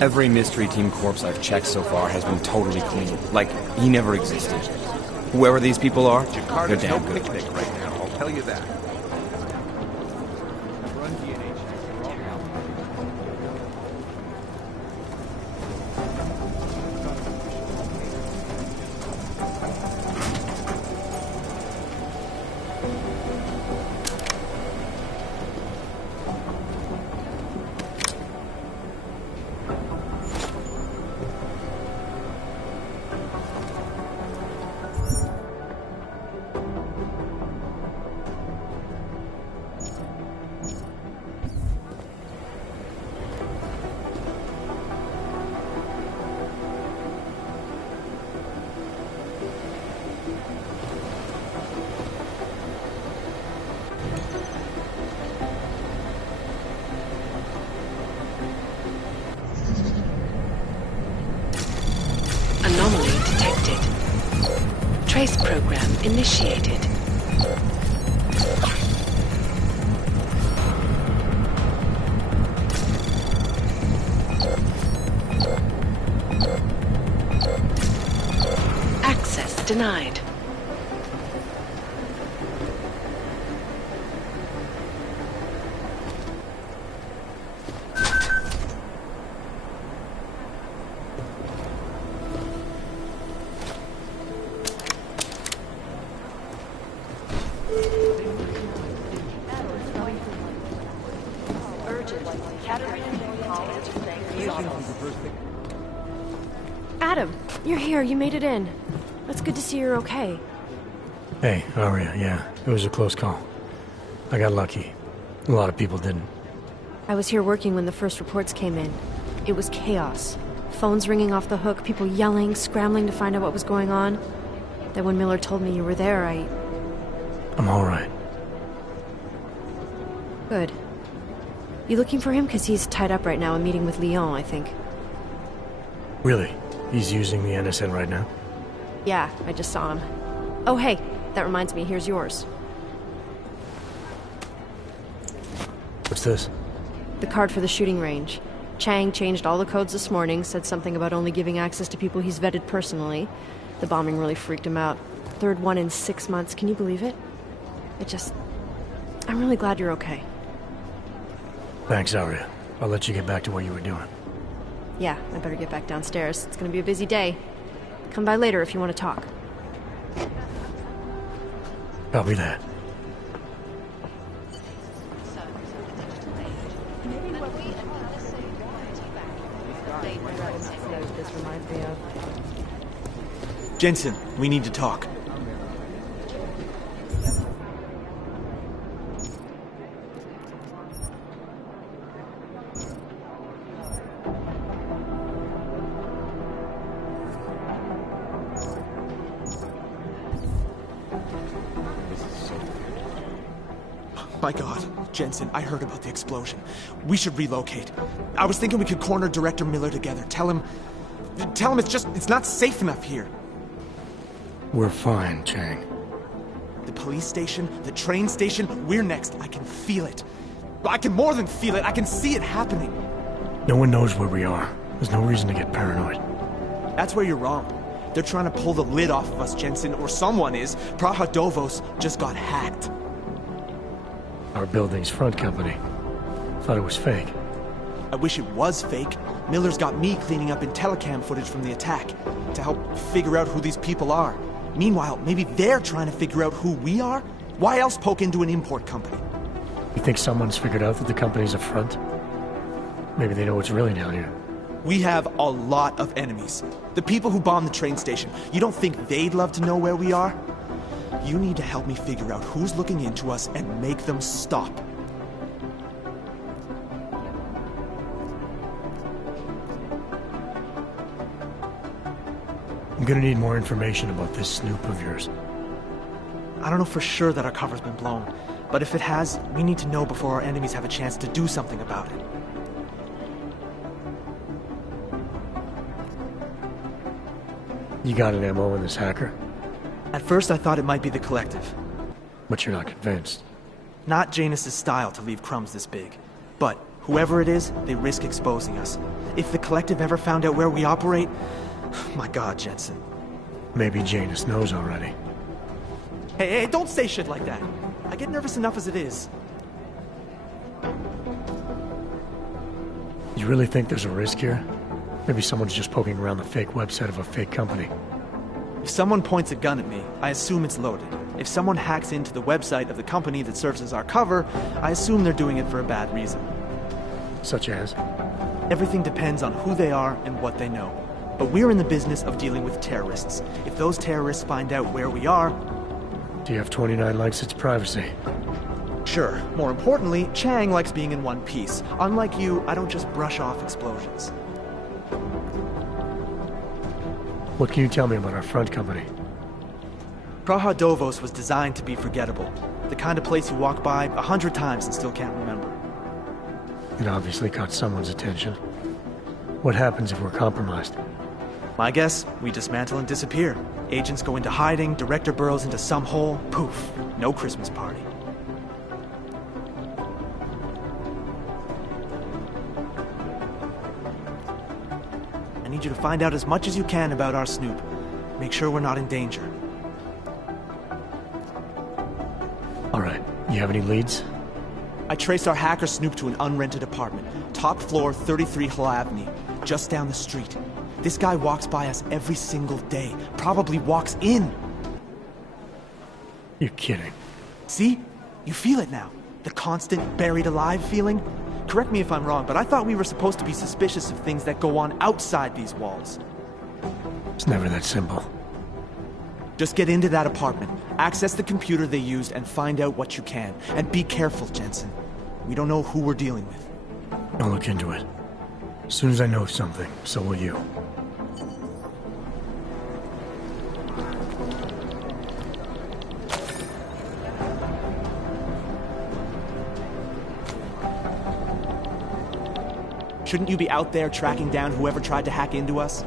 Every mystery team corpse I've checked so far has been totally clean. Like, he never existed. Whoever these people are, they're damn good. Picnic right now, I'll tell you that. Anomaly detected. Trace program initiated. Access denied. Adam, you're here. You made it in. It's good to see you're okay. Hey, Aria, yeah. It was a close call. I got lucky. A lot of people didn't. I was here working when the first reports came in. It was chaos. Phones ringing off the hook, people yelling, scrambling to find out what was going on. Then when Miller told me you were there, I'm alright. Good. You looking for him? Because he's tied up right now, a meeting with Lyon, I think. Really? He's using the NSN right now? Yeah, I just saw him. Oh, hey, that reminds me, here's yours. What's this? The card for the shooting range. Chang changed all the codes this morning, said something about only giving access to people he's vetted personally. The bombing really freaked him out. Third one in 6 months, can you believe it? I'm really glad you're okay. Thanks, Aria. I'll let you get back to what you were doing. Yeah, I better get back downstairs. It's gonna be a busy day. Come by later if you want to talk. Copy that. Jensen, we need to talk. My God, Jensen, I heard about the explosion. We should relocate. I was thinking we could corner Director Miller together. Tell him it's not safe enough here. We're fine, Chang. The police station, the train station, we're next. I can feel it. I can more than feel it. I can see it happening. No one knows where we are. There's no reason to get paranoid. That's where you're wrong. They're trying to pull the lid off of us, Jensen, or someone is. Praha Dovos just got hacked. Our building's front company. Thought it was fake. I wish it was fake. Miller's got me cleaning up IntelliCam footage from the attack to help figure out who these people are. Meanwhile, maybe they're trying to figure out who we are? Why else poke into an import company? You think someone's figured out that the company's a front? Maybe they know what's really down here. We have a lot of enemies. The people who bombed the train station. You don't think they'd love to know where we are? You need to help me figure out who's looking into us and make them stop. I'm gonna need more information about this snoop of yours. I don't know for sure that our cover's been blown, but if it has, we need to know before our enemies have a chance to do something about it. You got an MO in this hacker? At first I thought it might be the Collective. But you're not convinced. Not Janus' style to leave crumbs this big. But Whoever it is, they risk exposing us. If the Collective ever found out where we operate... My God, Jensen. Maybe Janus knows already. Hey, don't say shit like that. I get nervous enough as it is. You really think there's a risk here? Maybe someone's just poking around the fake website of a fake company. If someone points a gun at me, I assume it's loaded. If someone hacks into the website of the company that serves as our cover, I assume they're doing it for a bad reason. Such as? Everything depends on who they are and what they know. But we're in the business of dealing with terrorists. If those terrorists find out where we are... DF-29 likes its privacy. Sure. More importantly, Chang likes being in one piece. Unlike you, I don't just brush off explosions. What can you tell me about our front company? Praha Dovos was designed to be forgettable. The kind of place you walk by 100 times and still can't remember. It obviously caught someone's attention. What happens if we're compromised? My guess, we dismantle and disappear. Agents go into hiding, director burrows into some hole, poof, no Christmas party. I need you to find out as much as you can about our snoop. Make sure we're not in danger. All right, you have any leads? I traced our hacker snoop to an unrented apartment. Top floor, 33 Hlavny, just down the street. This guy walks by us every single day. Probably walks in. You're kidding. See? You feel it now. The constant buried alive feeling. Correct me if I'm wrong, but I thought we were supposed to be suspicious of things that go on outside these walls. It's never that simple. Just get into that apartment, access the computer they used, and find out what you can. And be careful, Jensen. We don't know who we're dealing with. I'll look into it. As soon as I know something, so will you. Shouldn't you be out there tracking down whoever tried to hack into us?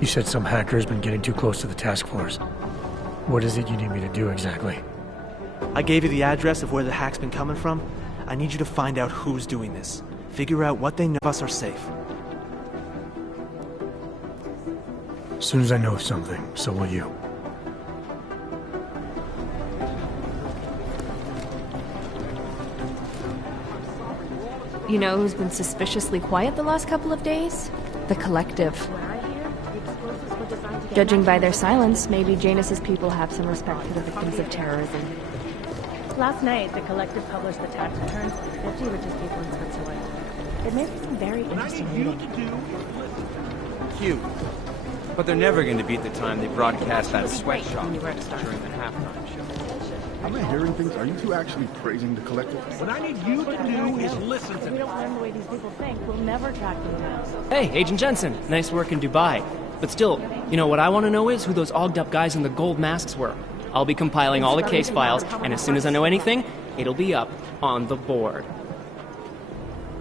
You said some hacker's been getting too close to the task force. What is it you need me to do exactly? I gave you the address of where the hack's been coming from. I need you to find out who's doing this. Figure out what they know of us are safe. As soon as I know something, so will you. You know who's been suspiciously quiet the last couple of days? The Collective. Judging by their silence, maybe Janus's people have some respect for the victims of terrorism. Last night, the Collective published the tax returns of the 50 richest people in Switzerland. It made for some very interesting reading. Cute. But they're never going to beat the time they broadcast that sweatshop during the halftime show. I've been hearing things. Are you two actually praising the Collective? What I need you to do is listen to If we me. don't learn the way these people think, we'll never track them down. Hey, Agent Jensen. Nice work in Dubai. But still, you know what I want to know is who those ogged-up guys in the gold masks were. I'll be compiling all the case files, and as soon as I know anything, it'll be up on the board.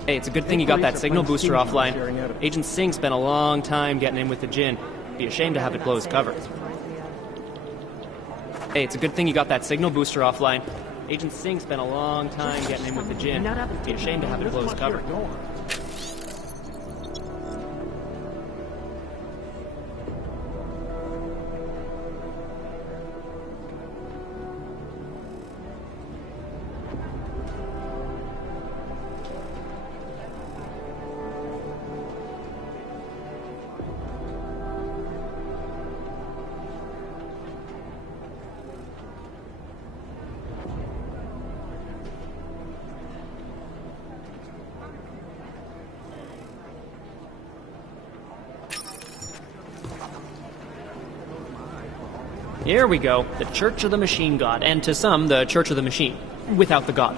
Hey, it's a good thing you got that signal booster offline. Agent Singh spent a long time getting in with the gin. Be a shame to have it closed cover. Hey, it's a good thing you got that signal booster offline. Agent Singh spent a long time getting in with the gin. Be a shame to have it closed cover. Here we go, the Church of the Machine God, and to some, the Church of the Machine, without the God.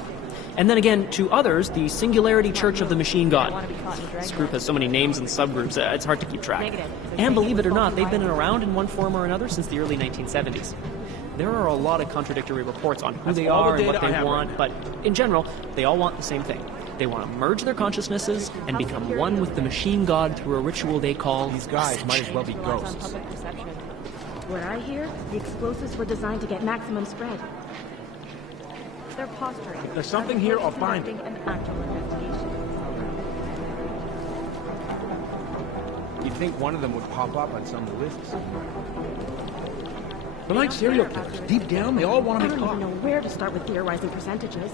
And then again, to others, the Singularity Church of the Machine God. This group has so many names and subgroups, it's hard to keep track. And believe it or not, they've been around in one form or another since the early 1970s. There are a lot of contradictory reports on who they are and what they want, but in general, they all want the same thing. They want to merge their consciousnesses and become one with the Machine God through a ritual they call These guys might as well be ghosts. What I hear, the explosives were designed to get maximum spread. They're posturing. If there's something here, I'll find it. An actual investigation. You'd think one of them would pop up on some lists. They're like serial killers. Deep down, they all want I to be don't caught. even know where to start with theorizing percentages.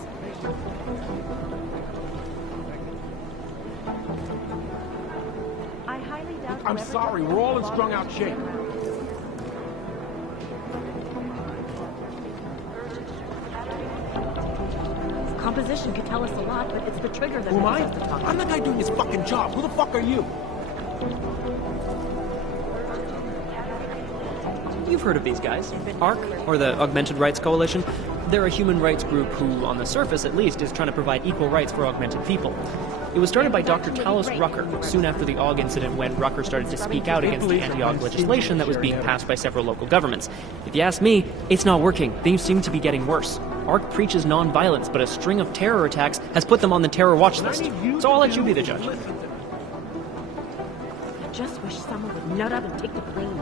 I highly doubt. I'm sorry, we're all in strung out shape. Composition could tell us a lot, but it's the trigger that Who am I? makes us to talk. I'm the guy doing his fucking job. Who the fuck are you? You've heard of these guys. ARC, or the Augmented Rights Coalition. They're a human rights group who, on the surface at least, is trying to provide equal rights for augmented people. It was started by Dr. Talos Rucker soon after the AUG incident, when Rucker started to speak out against the anti-AUG legislation that was being passed by several local governments. If you ask me, it's not working. Things seem to be getting worse. ARC preaches non-violence, but a string of terror attacks has put them on the terror watch list. So I'll let you be the judge. I just wish someone would nut up and take the blame.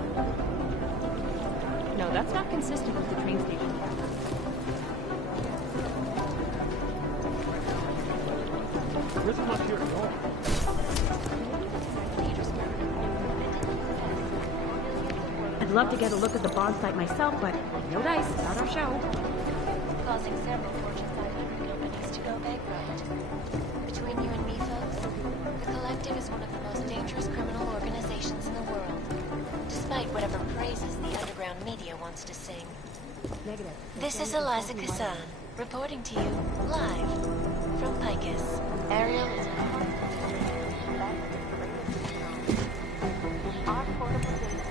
No, that's not consistent with the train station. There isn't much here at all. I'd love to get a look at the bond site myself, but no dice, not our show. Causing several Fortune 500 companies to go bankrupt. Between you and me, folks, the Collective is one of the most dangerous criminal organizations in the world. Despite whatever praises the underground media wants to sing. Negative. This is Eliza Kassan, reporting to you, live, from Picus. Ariel is... Our portable data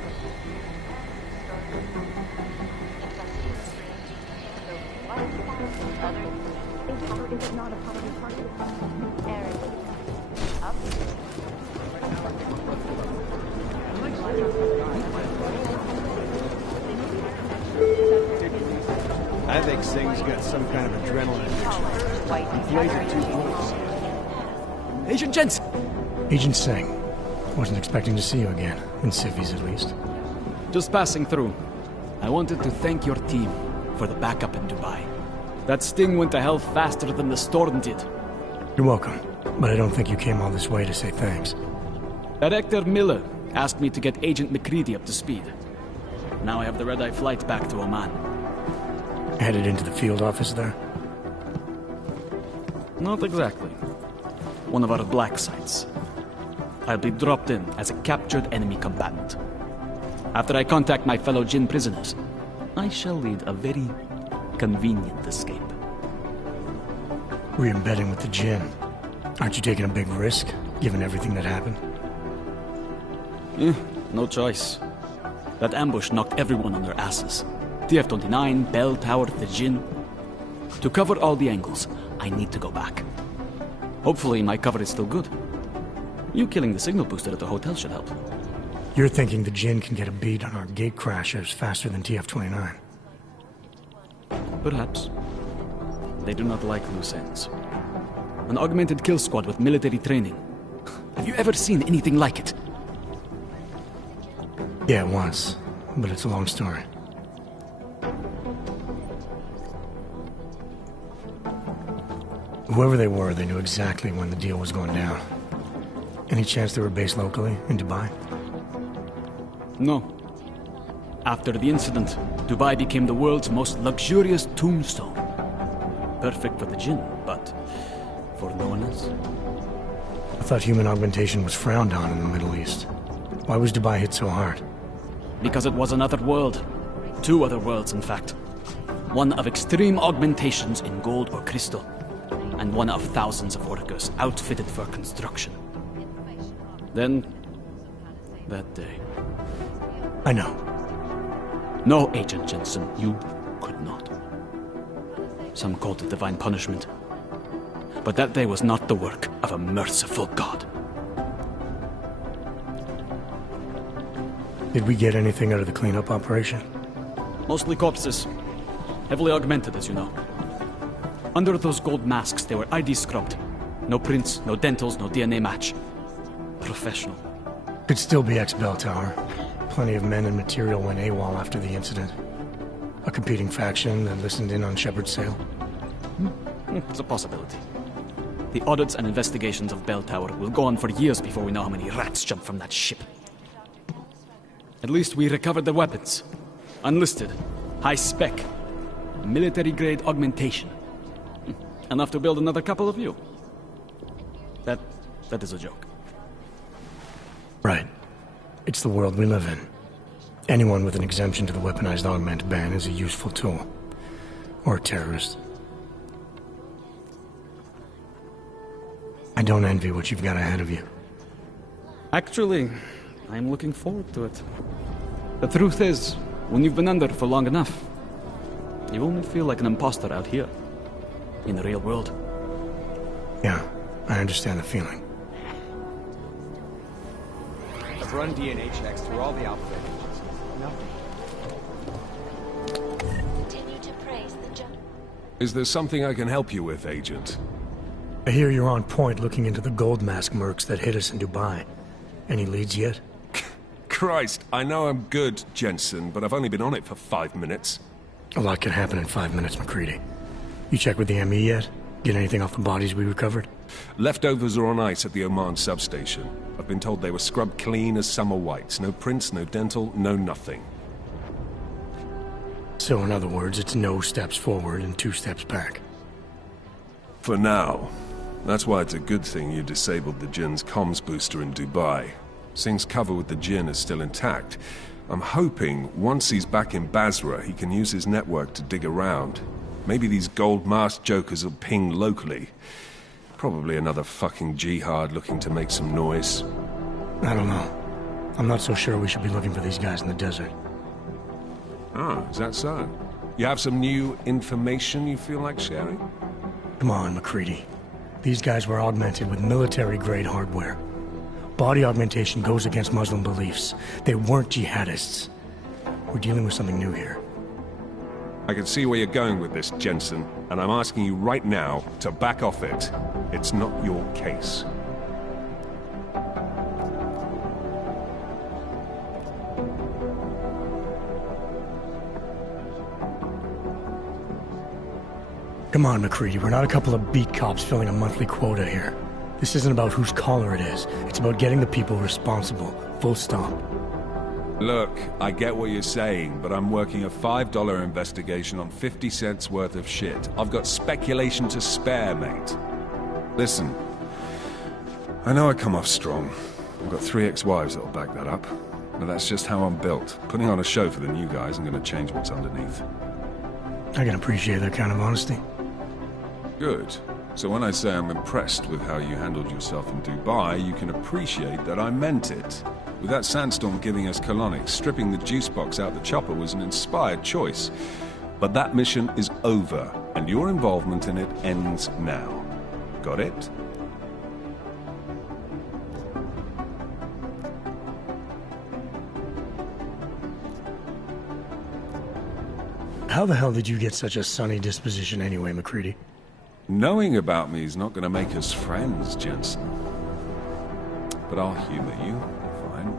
Is it not a public party? Aaron. Up. I think Singh's got some kind of adrenaline addiction. He plays it too close. Agent Jensen! Agent Singh. Wasn't expecting to see you again. In civvies, at least. Just passing through. I wanted to thank your team for the backup in Dubai. That sting went to hell faster than the storm did. You're welcome. But I don't think you came all this way to say thanks. Director Miller asked me to get Agent McCready up to speed. Now I have the red-eye flight back to Oman. Headed into the field office there? Not exactly. One of our black sites. I'll be dropped in as a captured enemy combatant. After I contact my fellow Jinn prisoners, I shall lead a very convenient escape. Re-embedding with the Jinn. Aren't you taking a big risk, given everything that happened? No choice. That ambush knocked everyone on their asses. TF-29, Bell Tower, the Jinn. To cover all the angles, I need to go back. Hopefully my cover is still good. You killing the signal booster at the hotel should help. You're thinking the Jinn can get a beat on our gate crashers faster than TF-29. Perhaps. They do not like loose ends. An augmented kill squad with military training. Have you ever seen anything like it? Yeah, once. But it's a long story. Whoever they were, they knew exactly when the deal was going down. Any chance they were based locally, in Dubai? No. After the incident, Dubai became the world's most luxurious tombstone. Perfect for the Jinn, but for no one else. I thought human augmentation was frowned on in the Middle East. Why was Dubai hit so hard? Because it was another world. Two other worlds, in fact. One of extreme augmentations in gold or crystal, and one of thousands of workers outfitted for construction. Then, that day. I know. No, Agent Jensen, you could not. Some called it divine punishment. But that day was not the work of a merciful God. Did we get anything out of the cleanup operation? Mostly corpses. Heavily augmented, as you know. Under those gold masks, they were ID scrubbed. No prints, no dentals, no DNA match. Professional. Could still be ex-Bell Tower. Plenty of men and material went AWOL after the incident. A competing faction that listened in on Shepard's sale. It's a possibility. The audits and investigations of Bell Tower will go on for years before we know how many rats jumped from that ship. At least we recovered the weapons. Unlisted, high spec, military-grade augmentation. Enough to build another couple of you. That is a joke. Right. It's the world we live in. Anyone with an exemption to the weaponized augment ban is a useful tool. Or a terrorist. I don't envy what you've got ahead of you. Actually, I'm looking forward to it. The truth is, when you've been under for long enough, you only feel like an imposter out here. In the real world. Yeah, I understand the feeling. I've run DNA checks through all the Alpha agents. Nothing. Continue to praise the judge. Is there something I can help you with, Agent? I hear you're on point looking into the gold mask mercs that hit us in Dubai. Any leads yet? Christ, I know I'm good, Jensen, but I've only been on it for 5 minutes. A lot can happen in 5 minutes, McCready. You check with the ME yet? Get anything off the bodies we recovered? Leftovers are on ice at the Oman substation. I've been told they were scrubbed clean as summer whites. No prints, no dental, no nothing. So in other words, it's no steps forward and 2 steps back. For now. That's why it's a good thing you disabled the Jinn's comms booster in Dubai. Singh's cover with the Jinn is still intact. I'm hoping once he's back in Basra, he can use his network to dig around. Maybe these gold masked jokers will ping locally. Probably another fucking jihad looking to make some noise. I don't know. I'm not so sure we should be looking for these guys in the desert. Ah, is that so? You have some new information you feel like sharing? Come on, McCready. These guys were augmented with military-grade hardware. Body augmentation goes against Muslim beliefs. They weren't jihadists. We're dealing with something new here. I can see where you're going with this, Jensen, and I'm asking you right now to back off it. It's not your case. Come on, McCready. We're not a couple of beat cops filling a monthly quota here. This isn't about whose collar it is. It's about getting the people responsible. Full stop. Look, I get what you're saying, but I'm working a $5 investigation on 50 cents worth of shit. I've got speculation to spare, mate. Listen, I know I come off strong. I've got 3 ex-wives that'll back that up. But that's just how I'm built. Putting on a show for the new guys and gonna change what's underneath. I can appreciate that kind of honesty. Good. So when I say I'm impressed with how you handled yourself in Dubai, you can appreciate that I meant it. With that sandstorm giving us colonics, stripping the juice box out the chopper was an inspired choice. But that mission is over, and your involvement in it ends now. Got it? How the hell did you get such a sunny disposition anyway, McCready? Knowing about me is not going to make us friends, Jensen. But I'll humor you. Fine.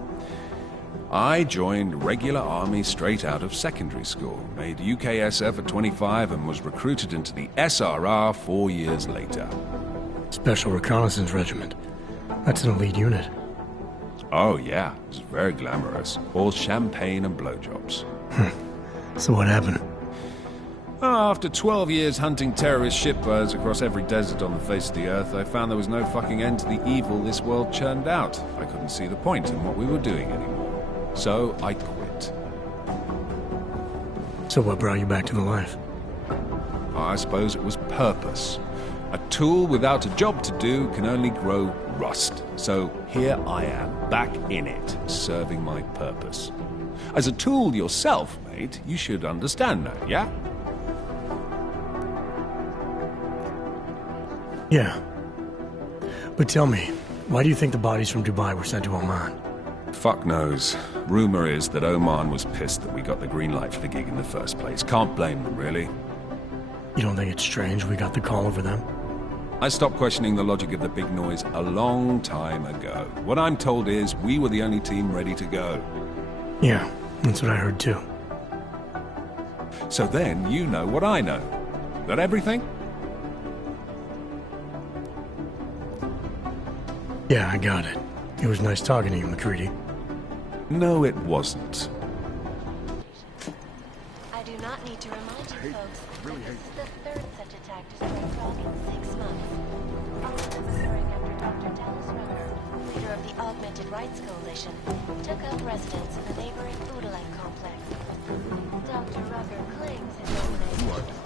I joined regular army straight out of secondary school, made UKSF at 25 and was recruited into the SRR 4 years later. Special Reconnaissance Regiment. That's an elite unit. Oh yeah, it's very glamorous. All champagne and blowjobs. So what happened? After 12 years hunting terrorist shipbirds across every desert on the face of the earth, I found there was no fucking end to the evil this world churned out. I couldn't see the point in what we were doing anymore. So I quit. So what brought you back to the life? I suppose it was purpose. A tool without a job to do can only grow rust. So here I am, back in it, serving my purpose. As a tool yourself, mate, you should understand that, yeah? Yeah. But tell me, why do you think the bodies from Dubai were sent to Oman? Fuck knows. Rumor is that Oman was pissed that we got the green light for the gig in the first place. Can't blame them, really. You don't think it's strange we got the call over them? I stopped questioning the logic of the big noise a long time ago. What I'm told is we were the only team ready to go. Yeah, that's what I heard too. So then you know what I know. That everything? Yeah, I got it. It was nice talking to you, McCready. No, it wasn't. I do not need to remind you folks that this is the third such attack to strike Prague in 6 months. All of them occurring after Dr. Dallas Rucker, leader of the Augmented Rights Coalition, took out residents in the neighboring Udalite complex. Dr. Rucker claims his organization is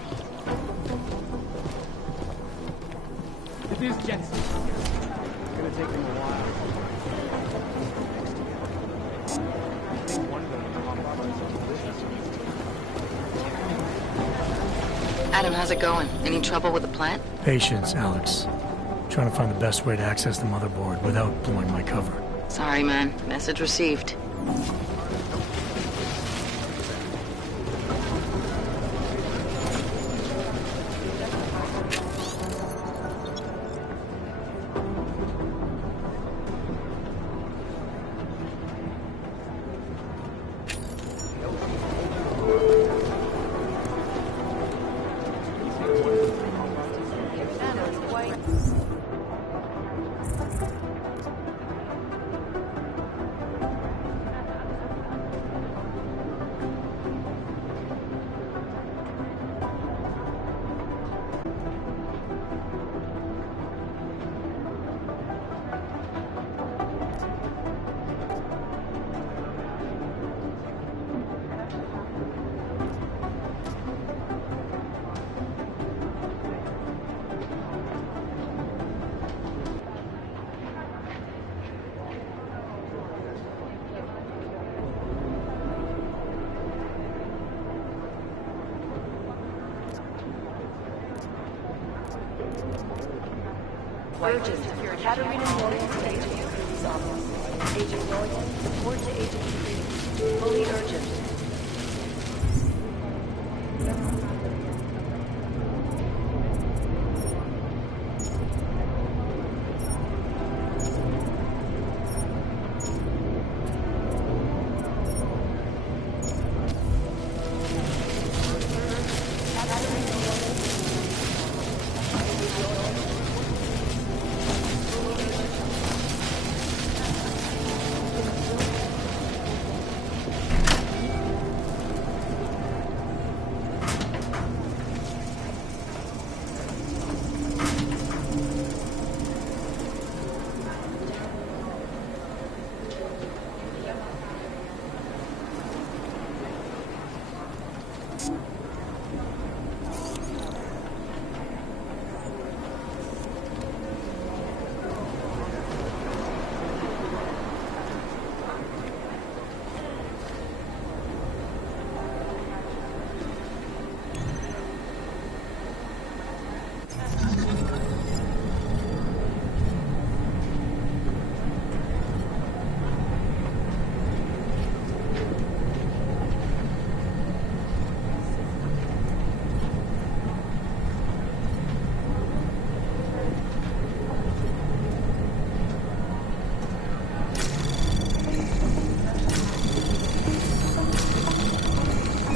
It is Jensen. It's gonna take them a while. I think one of them will pop up. Adam, how's it going? Any trouble with the plant? Patience, Alex. Trying to find the best way to access the motherboard without blowing my cover. Sorry, man. Message received. Urgent. Katerina Williams to Agent McCready's office. Agent Williams, report to Agent McCready. Fully urgent.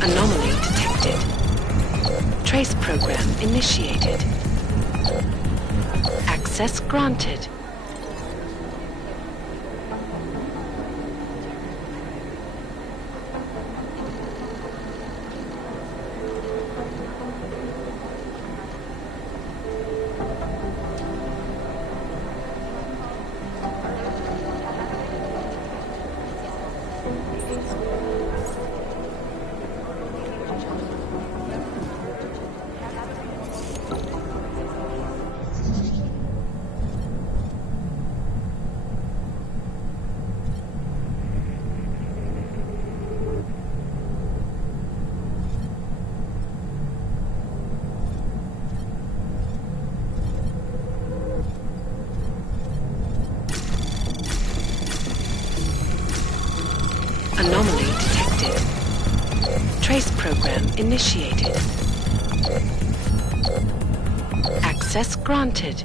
Anomaly detected. Trace program initiated. Access granted. Anomaly detected. Trace program initiated. Access granted.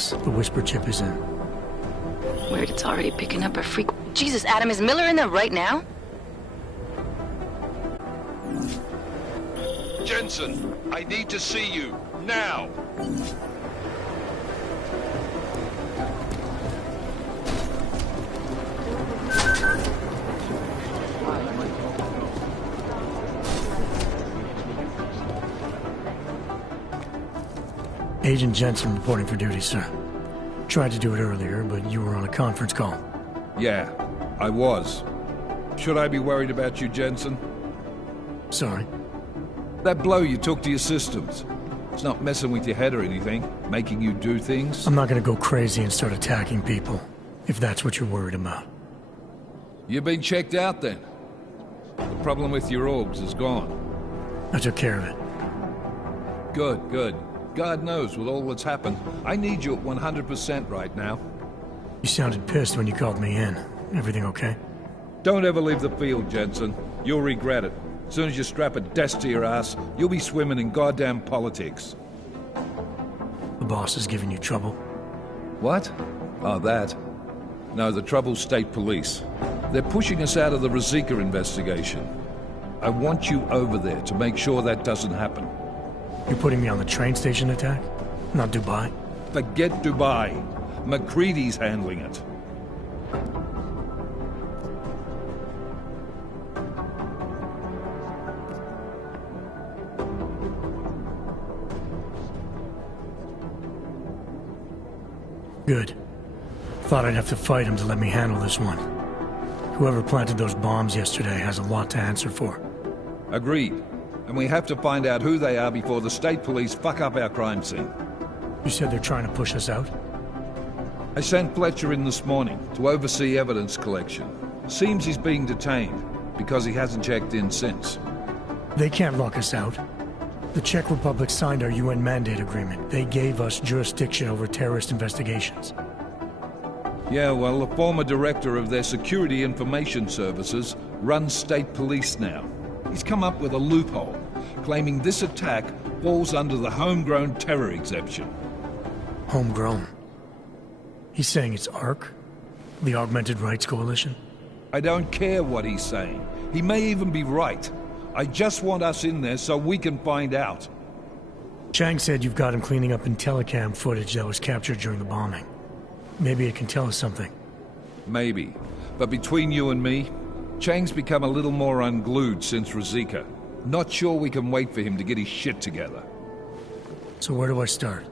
box the whisper chip is in. Weird, it's already picking up a freak. Jesus, Adam, is Miller in there right now? Jensen, I need to see you, now! Agent Jensen reporting for duty, sir. Tried to do it earlier, but you were on a conference call. Yeah, I was. Should I be worried about you, Jensen? Sorry. That blow you took to your systems. It's not messing with your head or anything, making you do things. I'm not gonna go crazy and start attacking people, if that's what you're worried about. You've been checked out then. The problem with your orgs is gone. I took care of it. Good, good. God knows with all that's happened, I need you at 100% right now. You sounded pissed when you called me in. Everything okay? Don't ever leave the field, Jensen. You'll regret it. As soon as you strap a desk to your ass, you'll be swimming in goddamn politics. The boss is giving you trouble? What? Oh, that. No, the trouble's state police. They're pushing us out of the Ruzicka investigation. I want you over there to make sure that doesn't happen. You're putting me on the train station attack? Not Dubai? Forget Dubai. McCready's handling it. Good. Thought I'd have to fight him to let me handle this one. Whoever planted those bombs yesterday has a lot to answer for. Agreed. And we have to find out who they are before the state police fuck up our crime scene. You said they're trying to push us out? I sent Fletcher in this morning to oversee evidence collection. Seems he's being detained, because he hasn't checked in since. They can't lock us out. The Czech Republic signed our UN mandate agreement. They gave us jurisdiction over terrorist investigations. Yeah, well, the former director of their security information services runs state police now. He's come up with a loophole, claiming this attack falls under the homegrown terror exception. Homegrown? He's saying it's ARC? The Augmented Rights Coalition? I don't care what he's saying. He may even be right. I just want us in there so we can find out. Chang said you've got him cleaning up Intellicam footage that was captured during the bombing. Maybe it can tell us something. Maybe. But between you and me, Chang's become a little more unglued since Ruzicka. Not sure we can wait for him to get his shit together. So where do I start?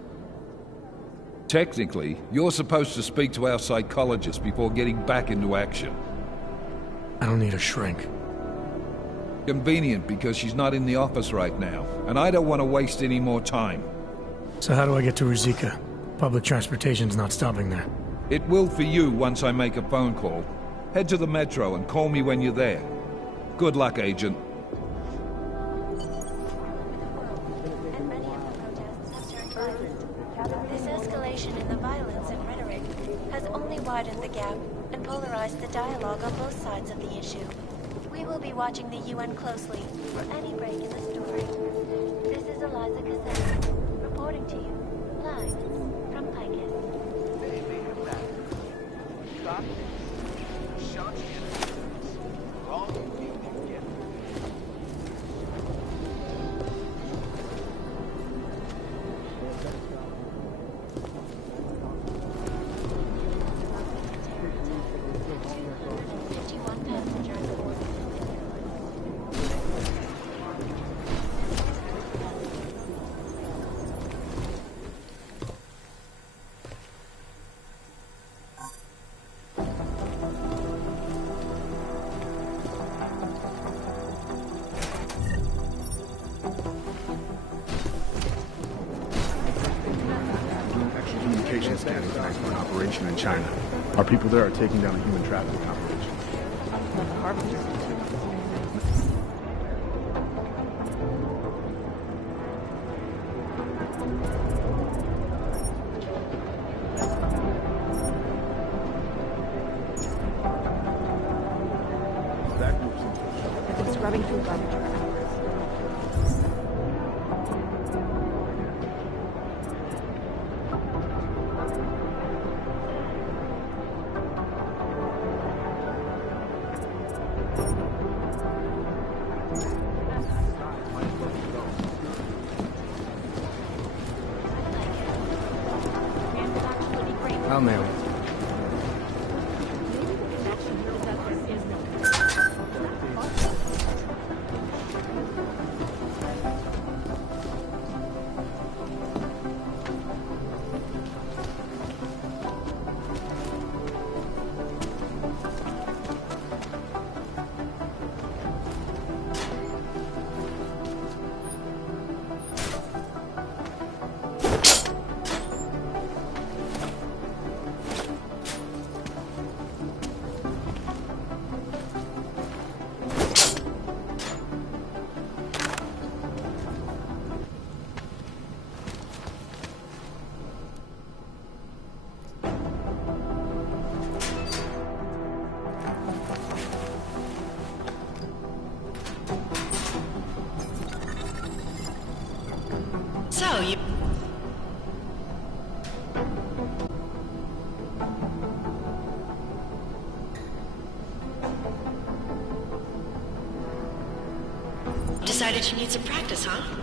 Technically, you're supposed to speak to our psychologist before getting back into action. I don't need a shrink. Convenient because she's not in the office right now, and I don't want to waste any more time. So how do I get to Ruzicka? Public transportation's not stopping there. It will for you once I make a phone call. Head to the metro and call me when you're there. Good luck, Agent. This escalation in the violence and rhetoric has only widened the gap and polarized the dialogue on both sides of the issue. We will be watching the UN closely for any break in the story. This is Eliza Cassell, reporting to you, live from Picus. They may have that. Stop this. Shot you. All you need to get. Scanning for an export operation in China. Our people there are taking down a human trafficking operation. It's rubbing through garbage. ma'am. So, you... decided you need some practice, huh?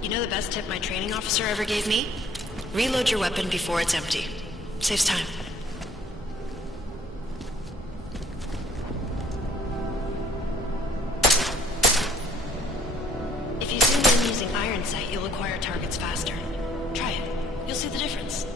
You know the best tip my training officer ever gave me? Reload your weapon before it's empty. Saves time. If you zoom in using iron sight, you'll acquire targets faster. Try it. You'll see the difference.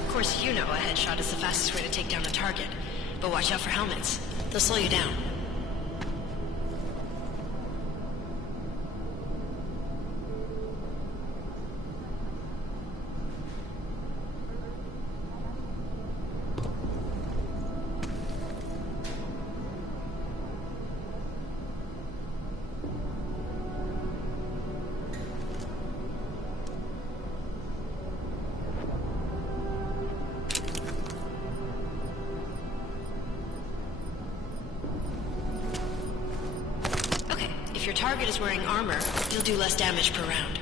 Of course, you know a headshot headshot is the fastest way to take down a target. But watch out for helmets. They'll slow you down. If your target is wearing armor, you'll do less damage per round.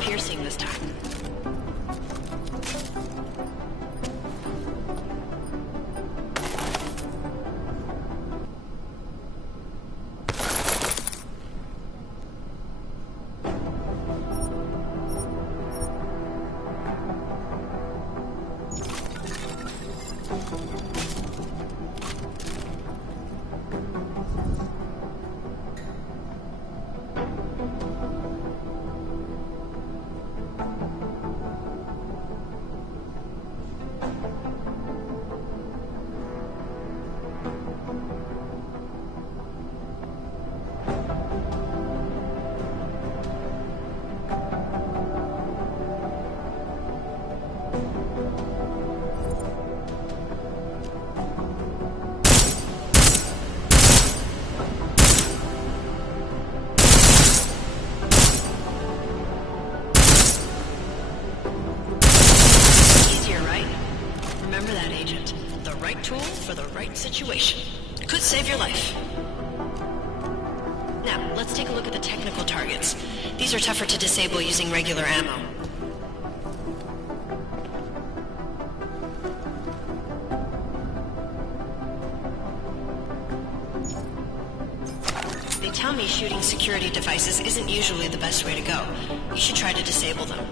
Piercing this time. For the right situation. Could save your life. Now, let's take a look at the technical targets. These are tougher to disable using regular ammo. They tell me shooting security devices isn't usually the best way to go. You should try to disable them.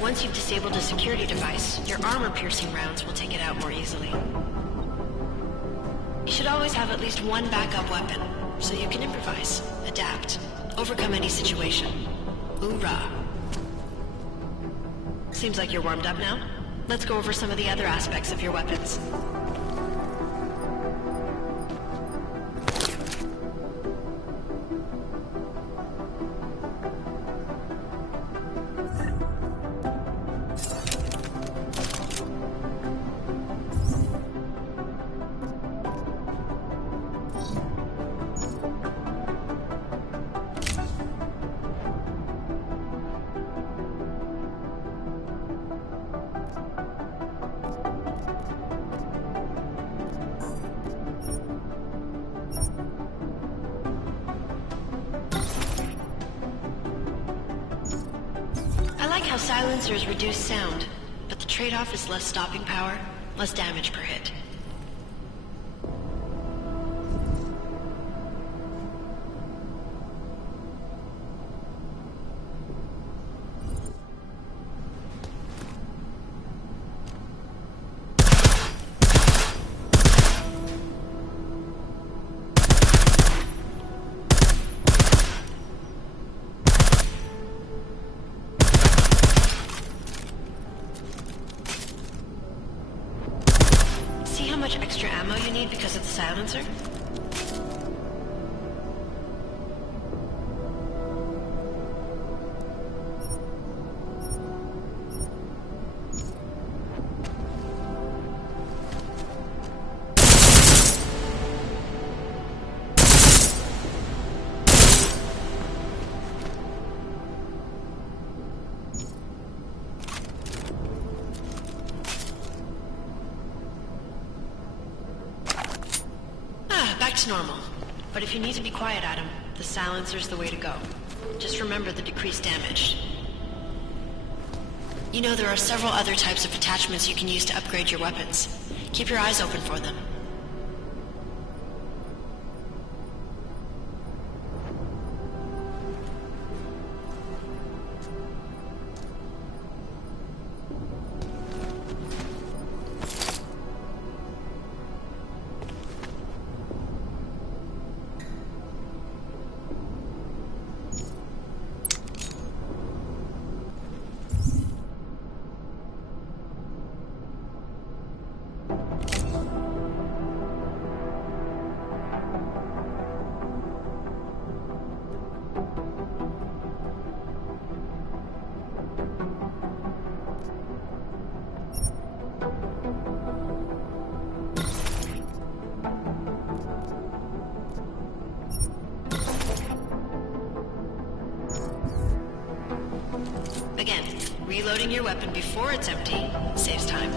Once you've disabled a security device, your armor-piercing rounds will take it out more easily. You should always have at least one backup weapon, so you can improvise, adapt, overcome any situation. Hoorah! Seems like you're warmed up now. Let's go over some of the other aspects of your weapons. I like how silencers reduce sound, but the trade-off is less stopping power, less damage per hit. See how much extra ammo you need because of the silencer? Back to normal. But if you need to be quiet, Adam, the silencer's the way to go. Just remember the decreased damage. You know there are several other types of attachments you can use to upgrade your weapons. Keep your eyes open for them. Again, reloading your weapon before it's empty saves time.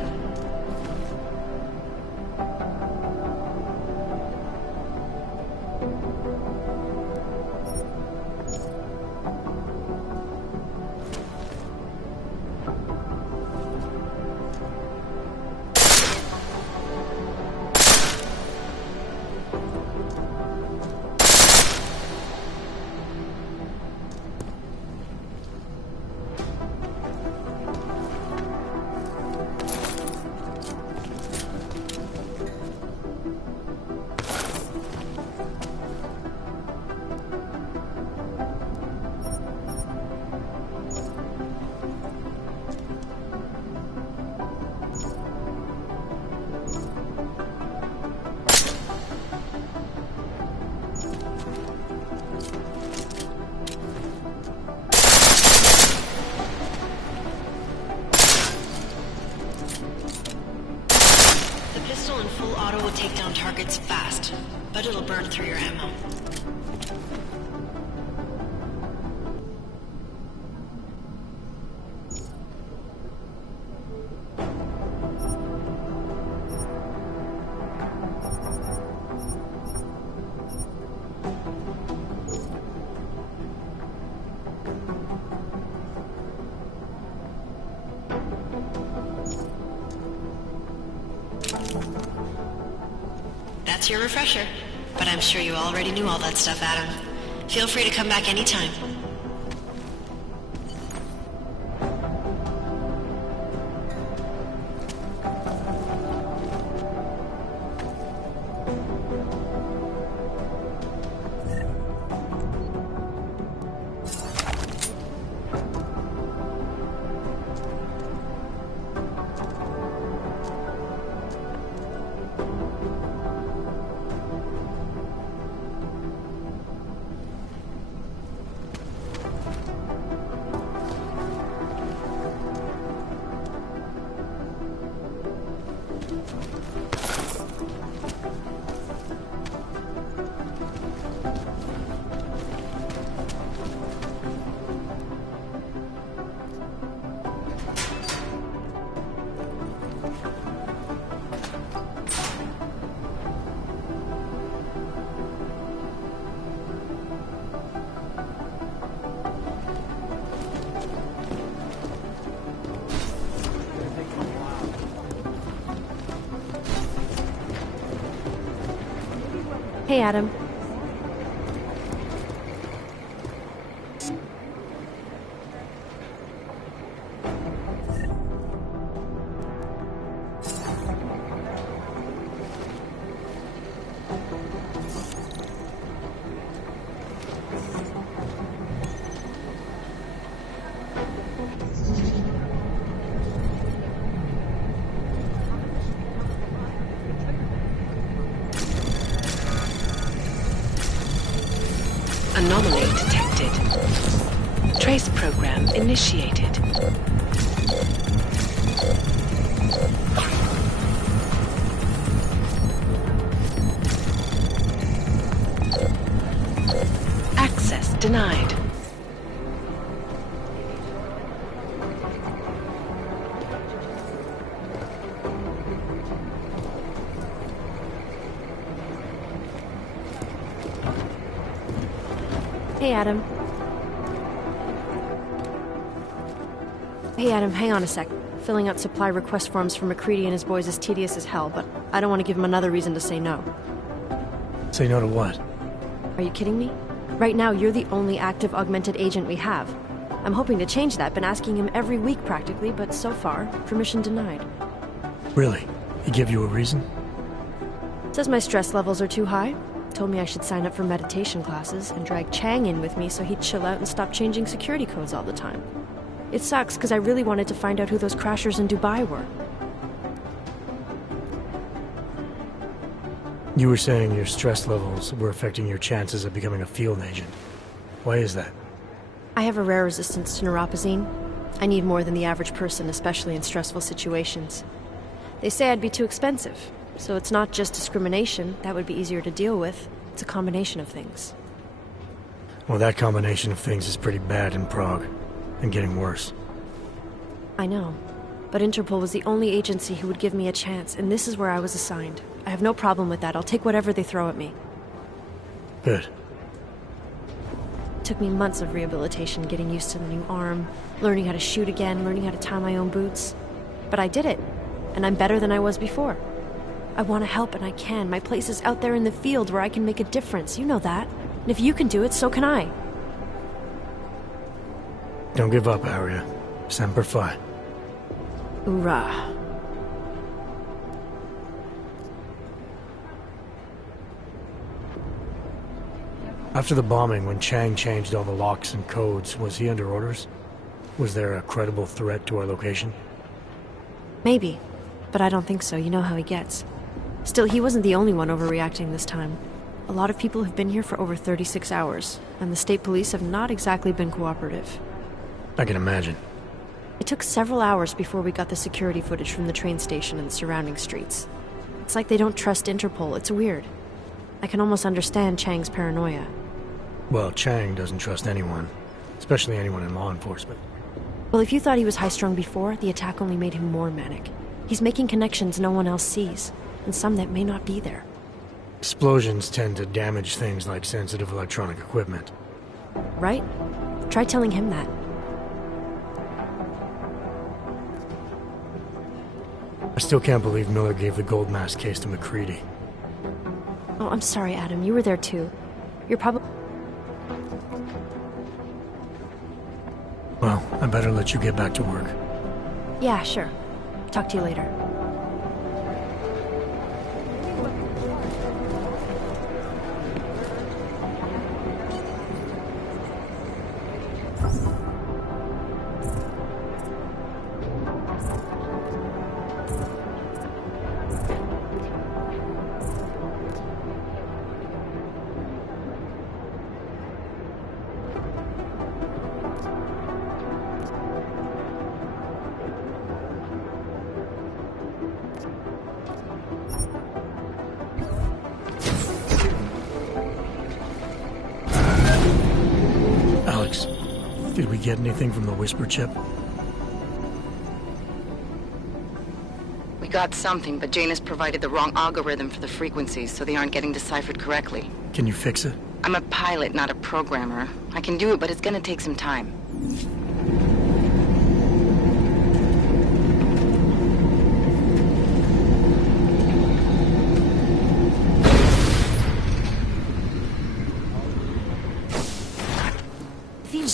pistol in full auto will take down targets fast, but it'll burn through your ammo. That's your refresher, but I'm sure you already knew all that stuff, Adam. Feel free to come back anytime. Hey, Adam. Anomaly detected. Trace program initiated. Access denied. Hey, Adam. Hey, Adam, hang on a sec. Filling out supply request forms for McCready and his boys is tedious as hell, but I don't want to give him another reason to say no. Say no to what? Are you kidding me? Right now, you're the only active augmented agent we have. I'm hoping to change that, been asking him every week practically, but so far, permission denied. Really? He gave you a reason? Says my stress levels are too high. Told me I should sign up for meditation classes and drag Chang in with me so he'd chill out and stop changing security codes all the time. It sucks because I really wanted to find out who those crashers in Dubai were. You were saying your stress levels were affecting your chances of becoming a field agent. Why is that? I have a rare resistance to neuropazine. I need more than the average person, especially in stressful situations. They say I'd be too expensive, so it's not just discrimination. That would be easier to deal with. It's a combination of things. Well, that combination of things is pretty bad in Prague, and getting worse. I know, but Interpol was the only agency who would give me a chance, and this is where I was assigned. I have no problem with that. I'll take whatever they throw at me. Good. It took me months of rehabilitation, getting used to the new arm, learning how to shoot again, learning how to tie my own boots. But I did it, and I'm better than I was before. I want to help, and I can. My place is out there in the field where I can make a difference. You know that. And if you can do it, so can I. Don't give up, Aria. Semper Fi. Hoorah. After the bombing, when Chang changed all the locks and codes, was he under orders? Was there a credible threat to our location? Maybe, but I don't think so. You know how he gets. Still, he wasn't the only one overreacting this time. A lot of people have been here for over 36 hours, and the state police have not exactly been cooperative. I can imagine. It took several hours before we got the security footage from the train station and the surrounding streets. It's like they don't trust Interpol. It's weird. I can almost understand Chang's paranoia. Well, Chang doesn't trust anyone, especially anyone in law enforcement. Well, if you thought he was high-strung before, the attack only made him more manic. He's making connections no one else sees, and some that may not be there. Explosions tend to damage things like sensitive electronic equipment. Right? Try telling him that. I still can't believe Miller gave the gold mask case to McCready. Oh, I'm sorry, Adam. You were there too. You're probably... Well, I better let you get back to work. Yeah, sure. Talk to you later. Alex, did we get anything from the Whisper chip? We got something, but Janus provided the wrong algorithm for the frequencies, so they aren't getting deciphered correctly. Can you fix it? I'm a pilot, not a programmer. I can do it, but it's gonna take some time.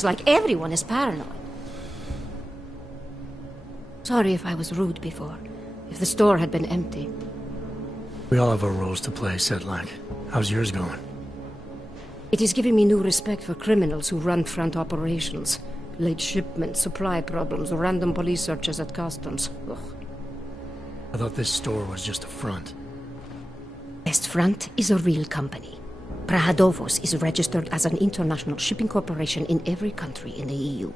course, like everyone is paranoid. Sorry if I was rude before. If the store had been empty. We all have our roles to play, Sedlak. How's yours going? It is giving me new respect for criminals who run front operations. Late shipments, supply problems, random police searches at customs. Ugh. I thought this store was just a front. Best Front is a real company. Prahadovos is registered as an international shipping corporation in every country in the EU.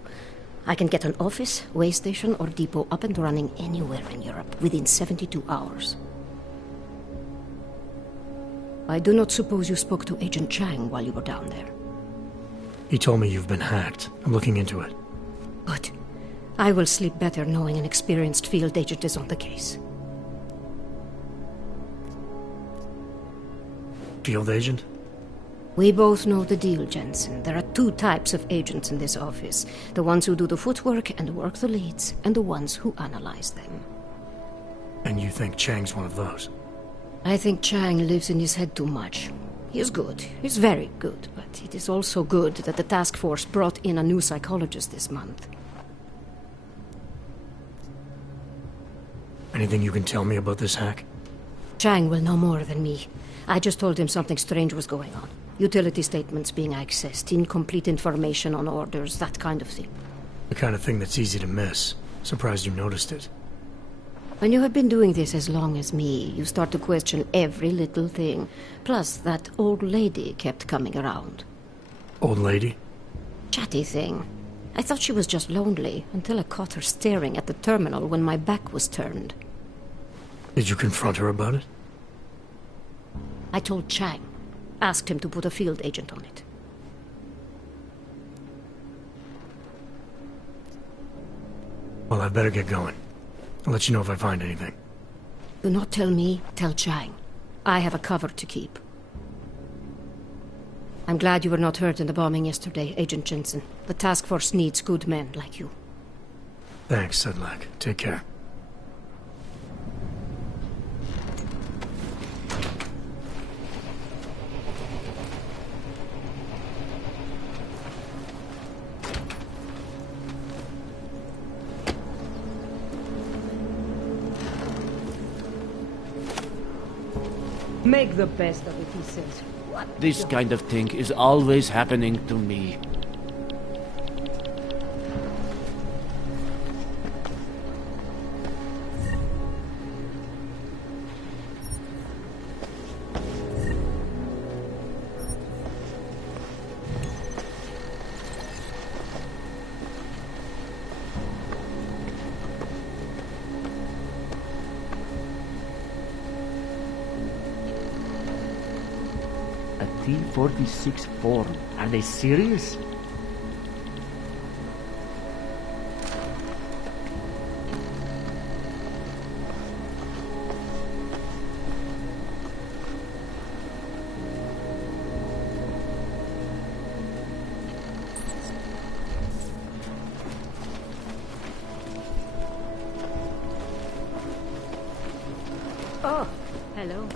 I can get an office, way station, or depot up and running anywhere in Europe within 72 hours. I do not suppose you spoke to Agent Chang while you were down there. He told me you've been hacked. I'm looking into it. Good. I will sleep better knowing an experienced field agent is on the case. Field agent? We both know the deal, Jensen. There are two types of agents in this office. The ones who do the footwork and work the leads, and the ones who analyze them. And you think Chang's one of those? I think Chang lives in his head too much. He is good. He's very good. But it is also good that the task force brought in a new psychologist this month. Anything you can tell me about this hack? Chang will know more than me. I just told him something strange was going on. Utility statements being accessed, incomplete information on orders, that kind of thing. The kind of thing that's easy to miss. Surprised you noticed it. When you have been doing this as long as me, you start to question every little thing. Plus, that old lady kept coming around. Old lady? Chatty thing. I thought she was just lonely, until I caught her staring at the terminal when my back was turned. Did you confront her about it? I told Chang. Asked him to put a field agent on it. Well, I better get going. I'll let you know if I find anything. Do not tell me, tell Chang. I have a cover to keep. I'm glad you were not hurt in the bombing yesterday, Agent Jensen. The task force needs good men like you. Thanks, Sedlak. Take care. Make the best of it, he says. This kind of thing is always happening to me. T-46 form. Are they serious? Oh, hello.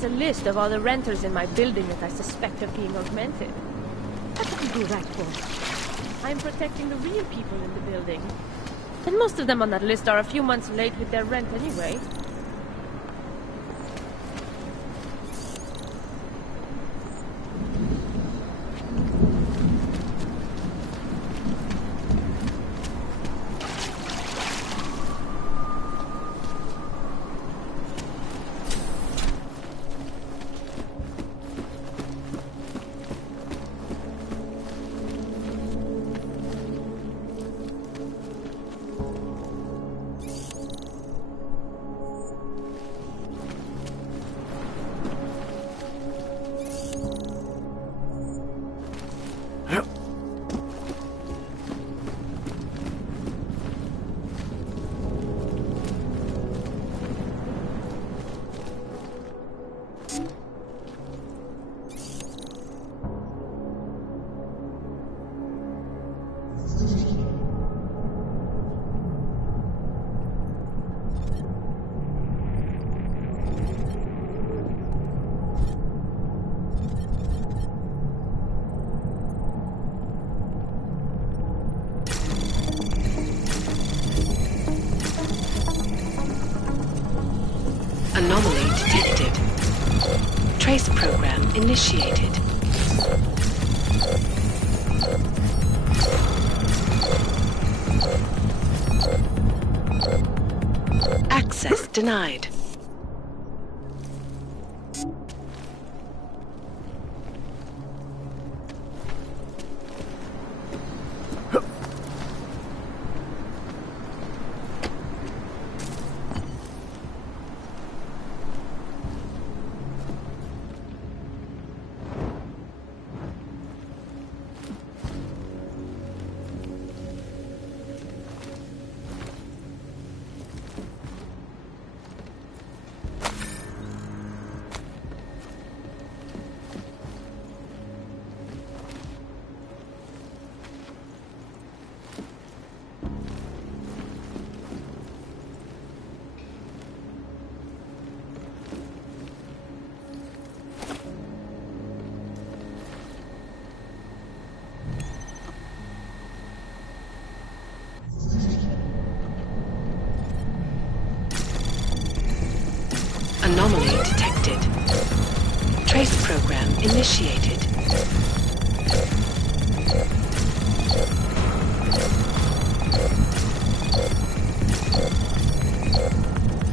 A list of all the renters in my building that I suspect of being augmented. What did you do that for? I'm protecting the real people in the building. And most of them on that list are a few months late with their rent anyway. Anomaly detected. Trace program initiated. Access denied. Anomaly detected. Trace program initiated.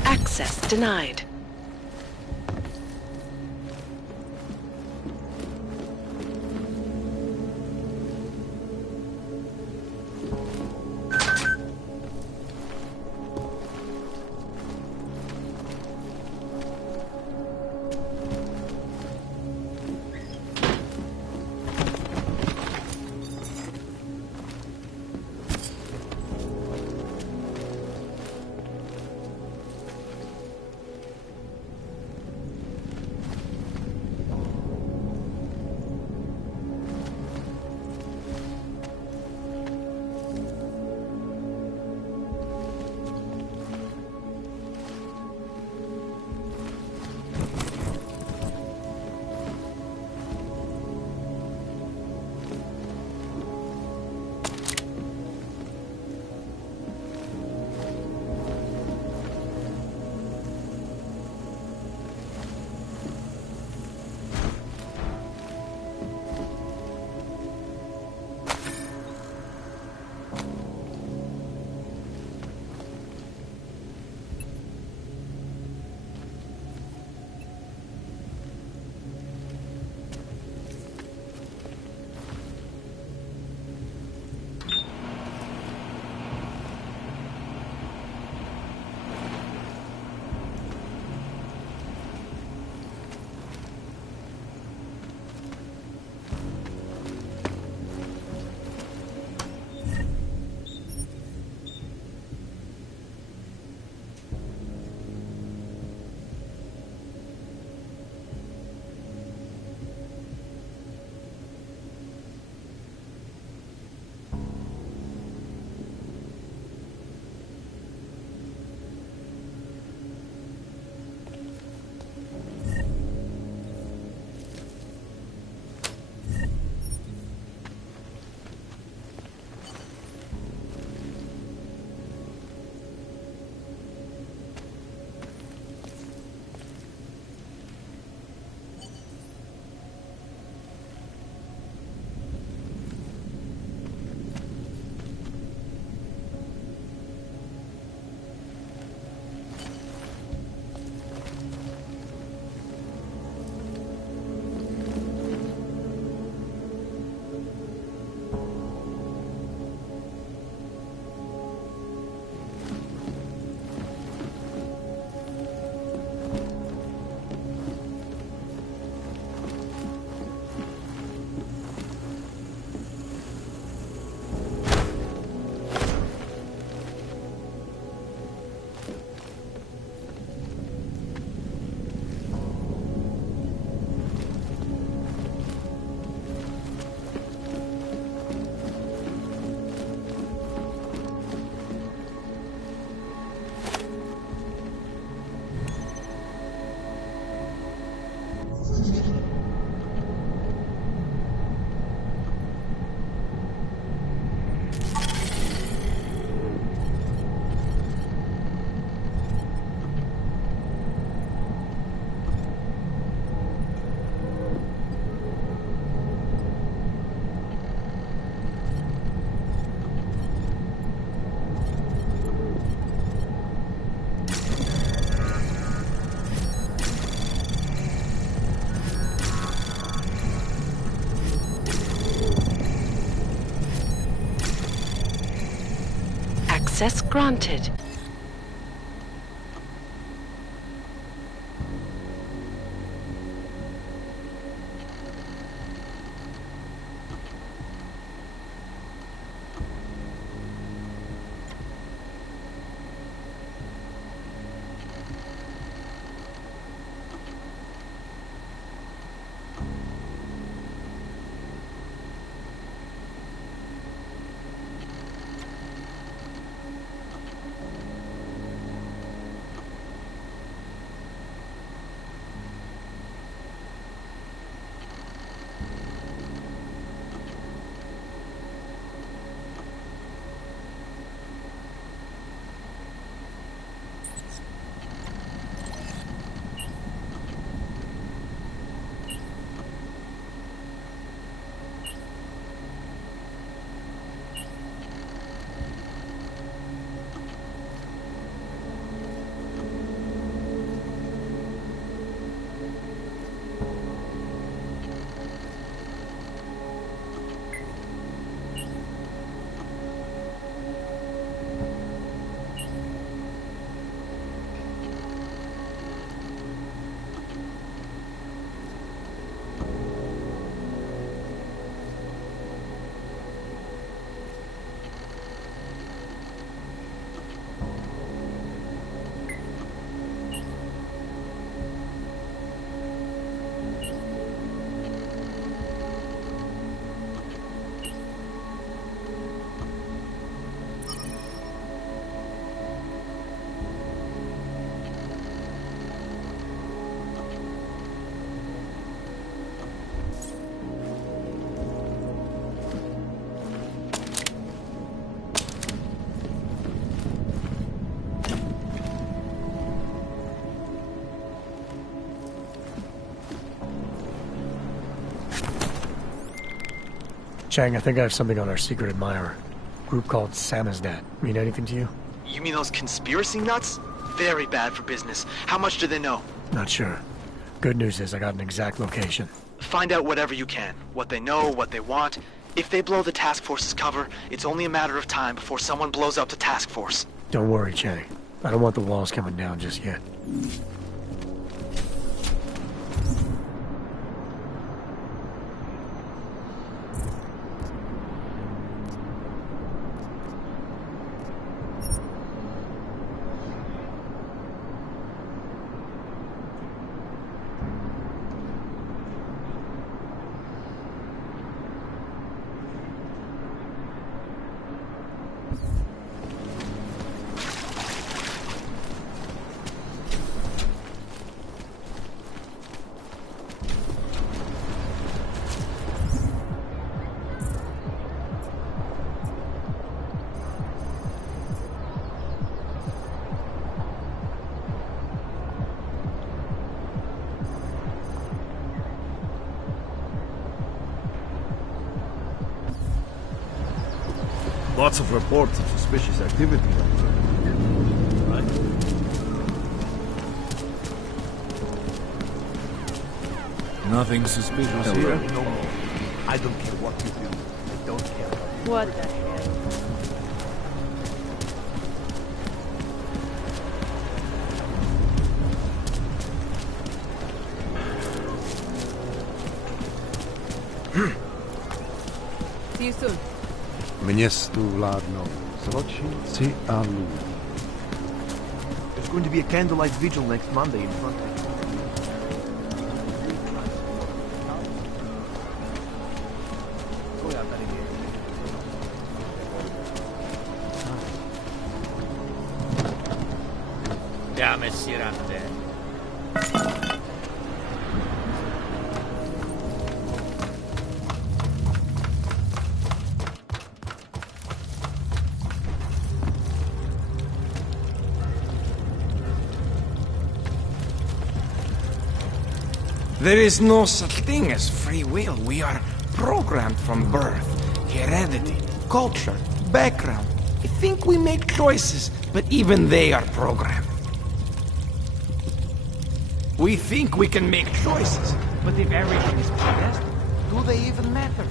Access denied. Access granted. Chang, I think I have something on our secret admirer. Group called Samizdat. Mean anything to you? You mean those conspiracy nuts? Very bad for business. How much do they know? Not sure. Good news is I got an exact location. Find out whatever you can. What they know, what they want. If they blow the task force's cover, it's only a matter of time before someone blows up the task force. Don't worry, Chang. I don't want the walls coming down just yet. Lots of reports of suspicious activity. Right? Nothing suspicious here. No more. I don't care what you do. I don't care. What the hell? See you soon. Městu vládnou zločinci a lůd. There's going to be a candlelight vigil next Monday in front of you. Dáme si rande. There is no such thing as free will. We are programmed from birth, heredity, culture, background. I think we make choices, but even they are programmed. We think we can make choices, but if everything is predestined, do they even matter?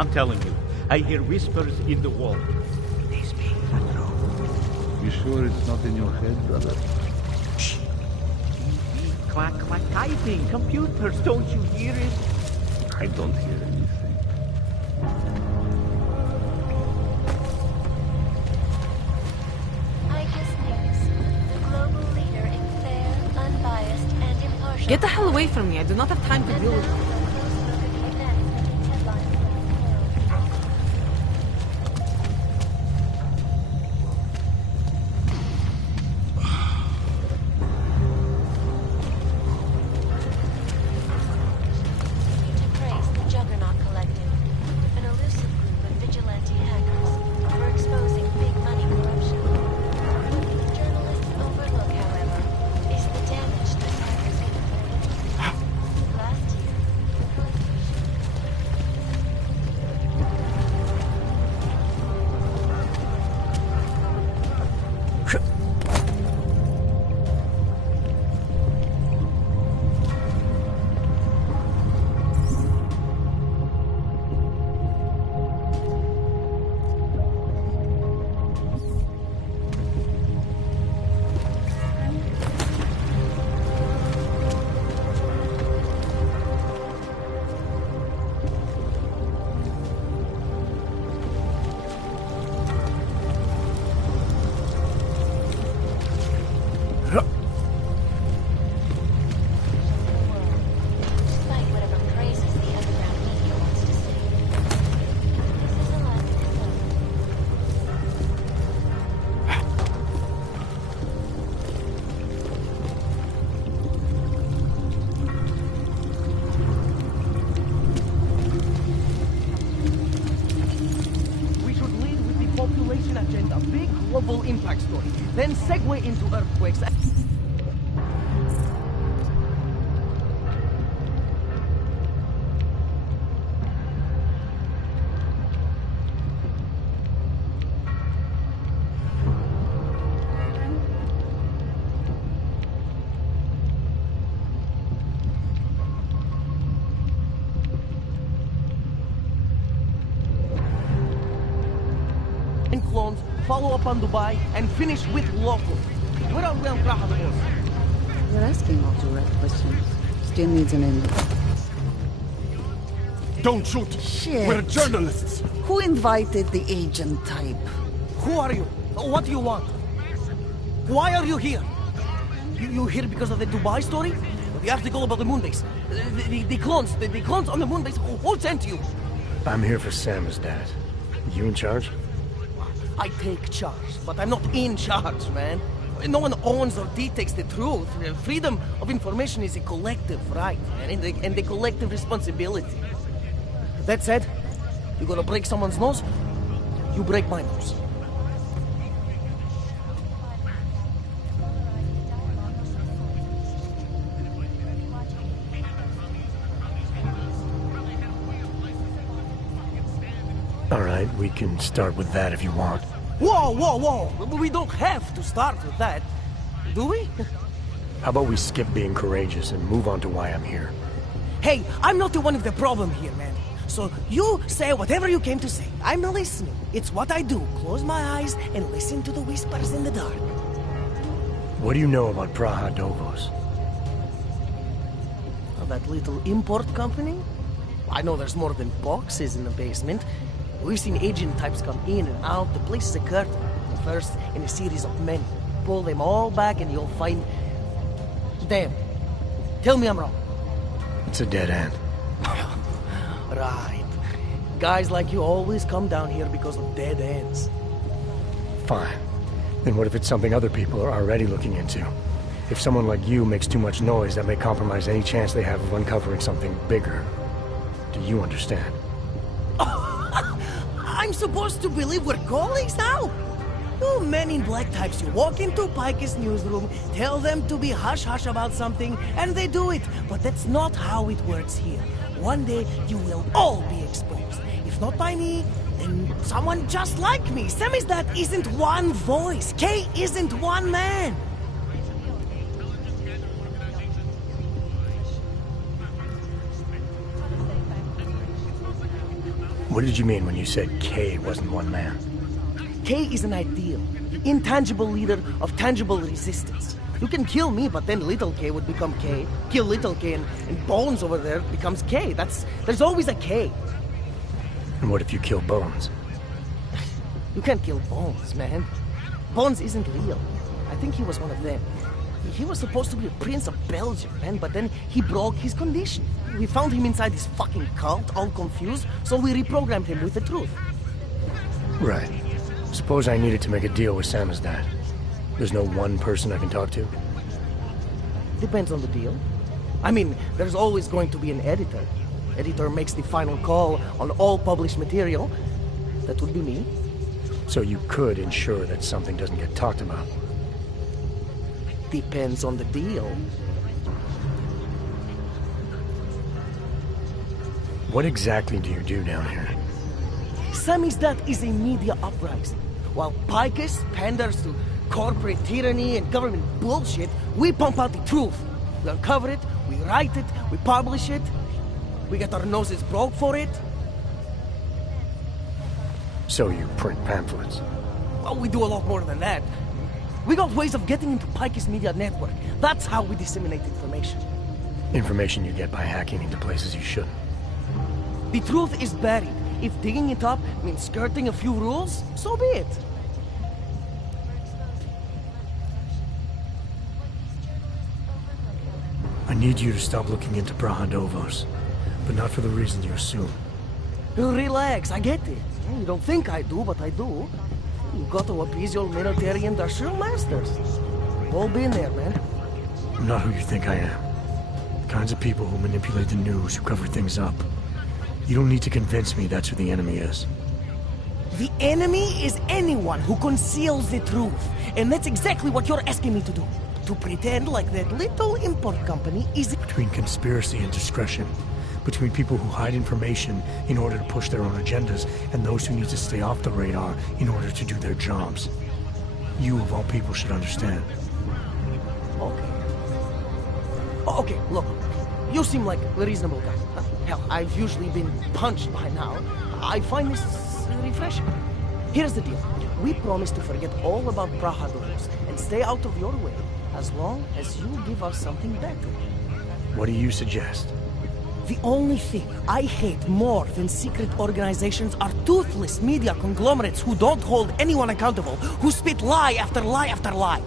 I'm telling you, I hear whispers in the wall. They speak You sure it's not in your head, brother? Clack, clack, typing. Computers, don't you hear it? I don't hear anything. ICAS News, the global leader in fair, unbiased, and impartial. Get the hell away from me. I do not have time to deal with you. Global impact story, then segue into earthquakes. Clones, follow up on Dubai, and finish with local. Where are we on Praha, boss? You're asking all direct questions. Still needs an end. Don't shoot! Shit. We're journalists! Who invited the agent type? Who are you? What do you want? Why are you here? You here because of the Dubai story? The article about the moonbase? The clones on the moonbase? Who sent you? I'm here for Sam's dad. You in charge? I take charge, but I'm not in charge, man. No one owns or dictates the truth. Freedom of information is a collective right, man, and a collective responsibility. That said, you gonna break someone's nose? You break my nose. All right, we can start with that if you want. Whoa, whoa, whoa! We don't have to start with that, do we? How about we skip being courageous and move on to why I'm here? Hey, I'm not the one with the problem here, man. So you say whatever you came to say. I'm listening. It's what I do. Close my eyes and listen to the whispers in the dark. What do you know about Praha Dovos? That little import company? I know there's more than boxes in the basement. We've seen agent types come in and out. The place is a curtain. The first in a series of many. Pull them all back and you'll find... Damn. Tell me I'm wrong. It's a dead end. Right. Guys like you always come down here because of dead ends. Fine. Then what if it's something other people are already looking into? If someone like you makes too much noise, that may compromise any chance they have of uncovering something bigger. Do you understand? I'm supposed to believe we're colleagues now? You men in black types, you walk into Pike's newsroom, tell them to be hush-hush about something, and they do it. But that's not how it works here. One day, you will all be exposed. If not by me, then someone just like me. Samizdat isn't one voice. K isn't one man. What did you mean when you said K wasn't one man? K is an ideal, the intangible leader of tangible resistance. You can kill me, but then little K would become K. Kill little K and Bones over there becomes K. There's always a K. And what if you kill Bones? You can't kill Bones, man. Bones isn't real. I think he was one of them. He was supposed to be a prince of Belgium, man, but then he broke his condition. We found him inside this fucking cult, all confused, so we reprogrammed him with the truth. Right. Suppose I needed to make a deal with Samizdat. There's no one person I can talk to? Depends on the deal. I mean, there's always going to be an editor. Editor makes the final call on all published material. That would be me. So you could ensure that something doesn't get talked about? Depends on the deal. What exactly do you do down here? Samizdat is a media uprising. While Picus panders to corporate tyranny and government bullshit, we pump out the truth. We uncover it, we write it, we publish it. We get our noses broke for it. So you print pamphlets? Well, we do a lot more than that. We got ways of getting into Picus media network. That's how we disseminate information. Information you get by hacking into places you shouldn't. The truth is buried. If digging it up means skirting a few rules, so be it. I need you to stop looking into Brahadovos, but not for the reasons you assume. Relax, I get it. You don't think I do, but I do. You got to appease your military industrial masters. We've all been there, man. I'm not who you think I am. The kinds of people who manipulate the news, who cover things up. You don't need to convince me that's who the enemy is. The enemy is anyone who conceals the truth. And that's exactly what you're asking me to do. To pretend like that little import company is... Between conspiracy and discretion. Between people who hide information in order to push their own agendas, and those who need to stay off the radar in order to do their jobs. You, of all people, should understand. Okay, look. You seem like a reasonable guy. Hell, I've usually been punched by now. I find this refreshing. Here's the deal. We promise to forget all about Brahadovos and stay out of your way, as long as you give us something better. What do you suggest? The only thing I hate more than secret organizations are toothless media conglomerates who don't hold anyone accountable, who spit lie after lie after lie.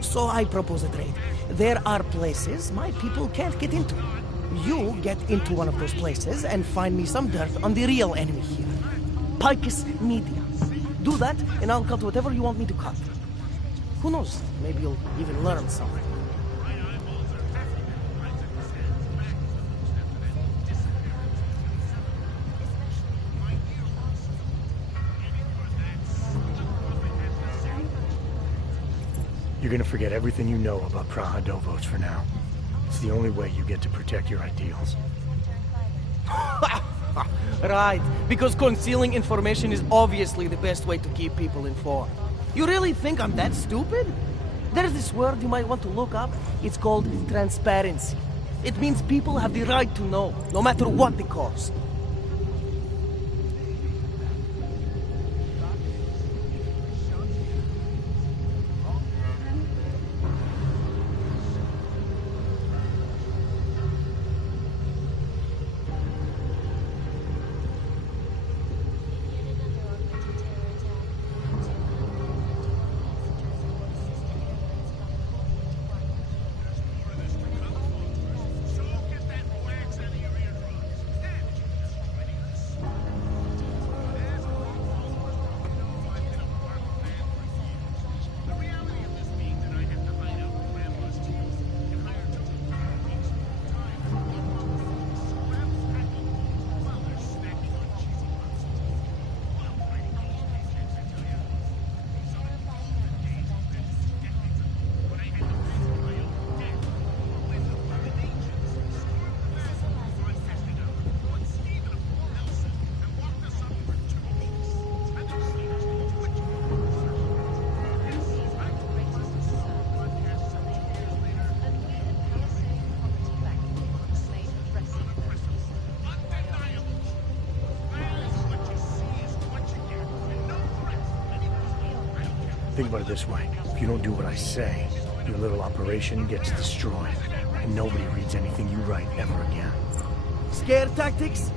So I propose a trade. There are places my people can't get into. You get into one of those places and find me some dirt on the real enemy here. Picus Media. Do that, and I'll cut whatever you want me to cut. Who knows? Maybe you'll even learn something. You're gonna forget everything you know about Brahadovos for now. It's the only way you get to protect your ideals. Right, because concealing information is obviously the best way to keep people informed. You really think I'm that stupid? There's this word you might want to look up. It's called transparency. It means people have the right to know, no matter what the cost. Think about it this way. If you don't do what I say, your little operation gets destroyed. And nobody reads anything you write ever again. Scare tactics?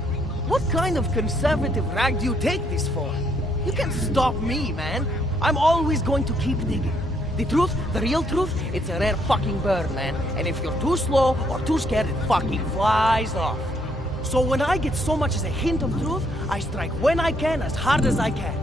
What kind of conservative rag do you take this for? You can't stop me, man. I'm always going to keep digging. The truth, the real truth, it's a rare fucking bird, man. And if you're too slow or too scared, it fucking flies off. So when I get so much as a hint of truth, I strike when I can, as hard as I can.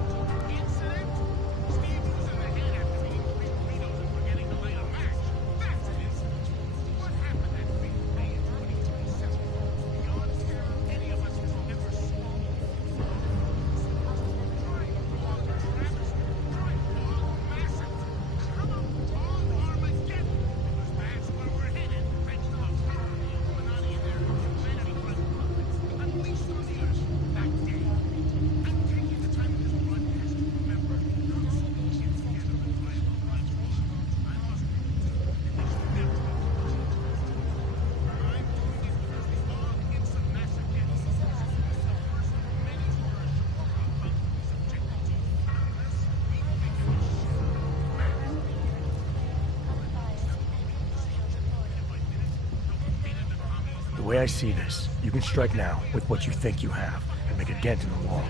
The way I see this, you can strike now with what you think you have and make a dent in the wall.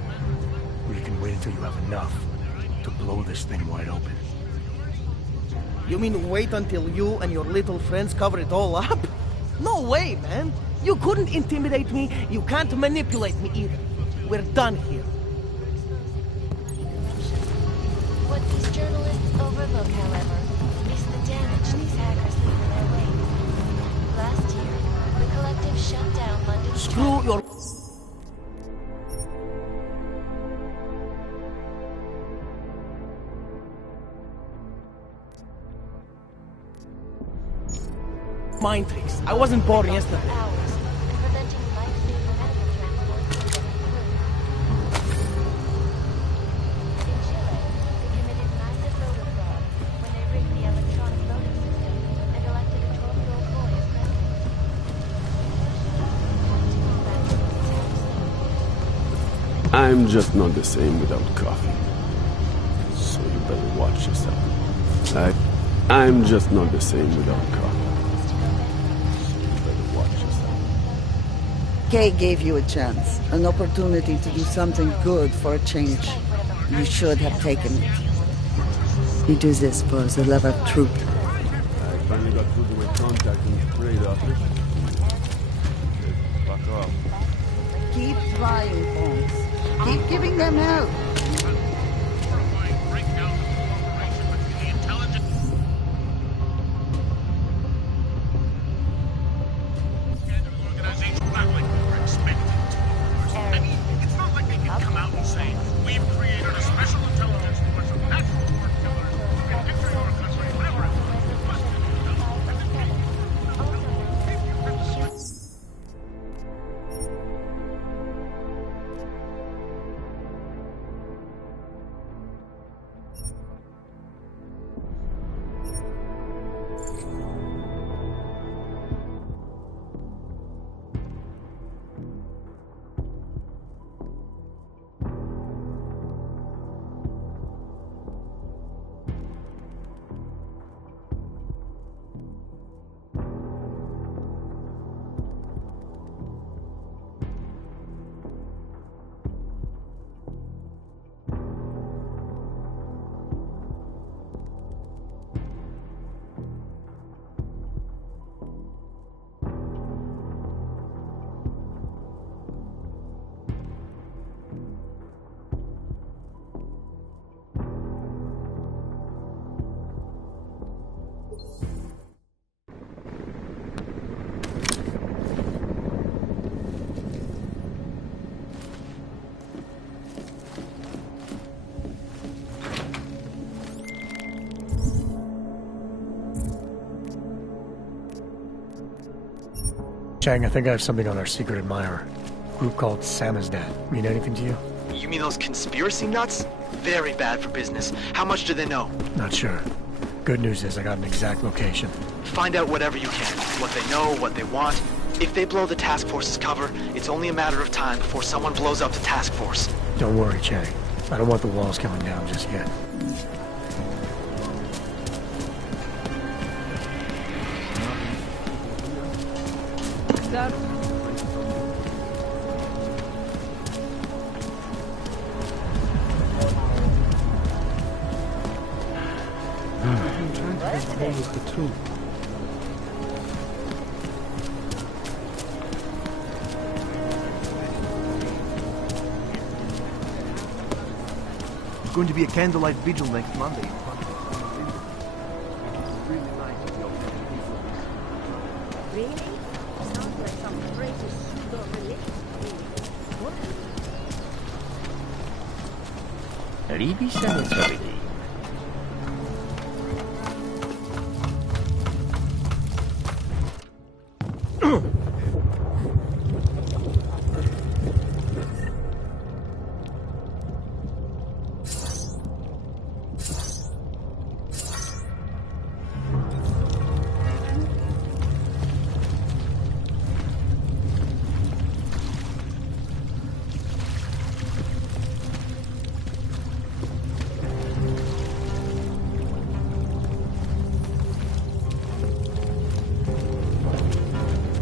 Or you can wait until you have enough to blow this thing wide open. You mean wait until you and your little friends cover it all up? No way, man. You couldn't intimidate me, you can't manipulate me either. We're done here. What these journalists overlook, however, is the damage these hackers leave in their wake. Last year, the Collective shut down London's Screw your... mind tricks. I wasn't born yesterday. I'm just not the same without coffee. So you better watch yourself. I'm just not the same without coffee. Kay gave you a chance, an opportunity to do something good for a change. You should have taken it. You do this for the love of truth. I finally got through to my contact in the trade office. Fuck off. Keep trying, Holmes. Keep giving them help. Chang, I think I have something on our secret admirer. Group called Samizdat. Mean anything to you? You mean those conspiracy nuts? Very bad for business. How much do they know? Not sure. Good news is I got an exact location. Find out whatever you can. What they know, what they want. If they blow the task force's cover, it's only a matter of time before someone blows up the task force. Don't worry, Chang. I don't want the walls coming down just yet. dark. I'm trying to get hold of the truth. There's going to be a candlelight vigil next Monday. Really? Sounds like some crazy pseudo-religion. Ribi Sanitary.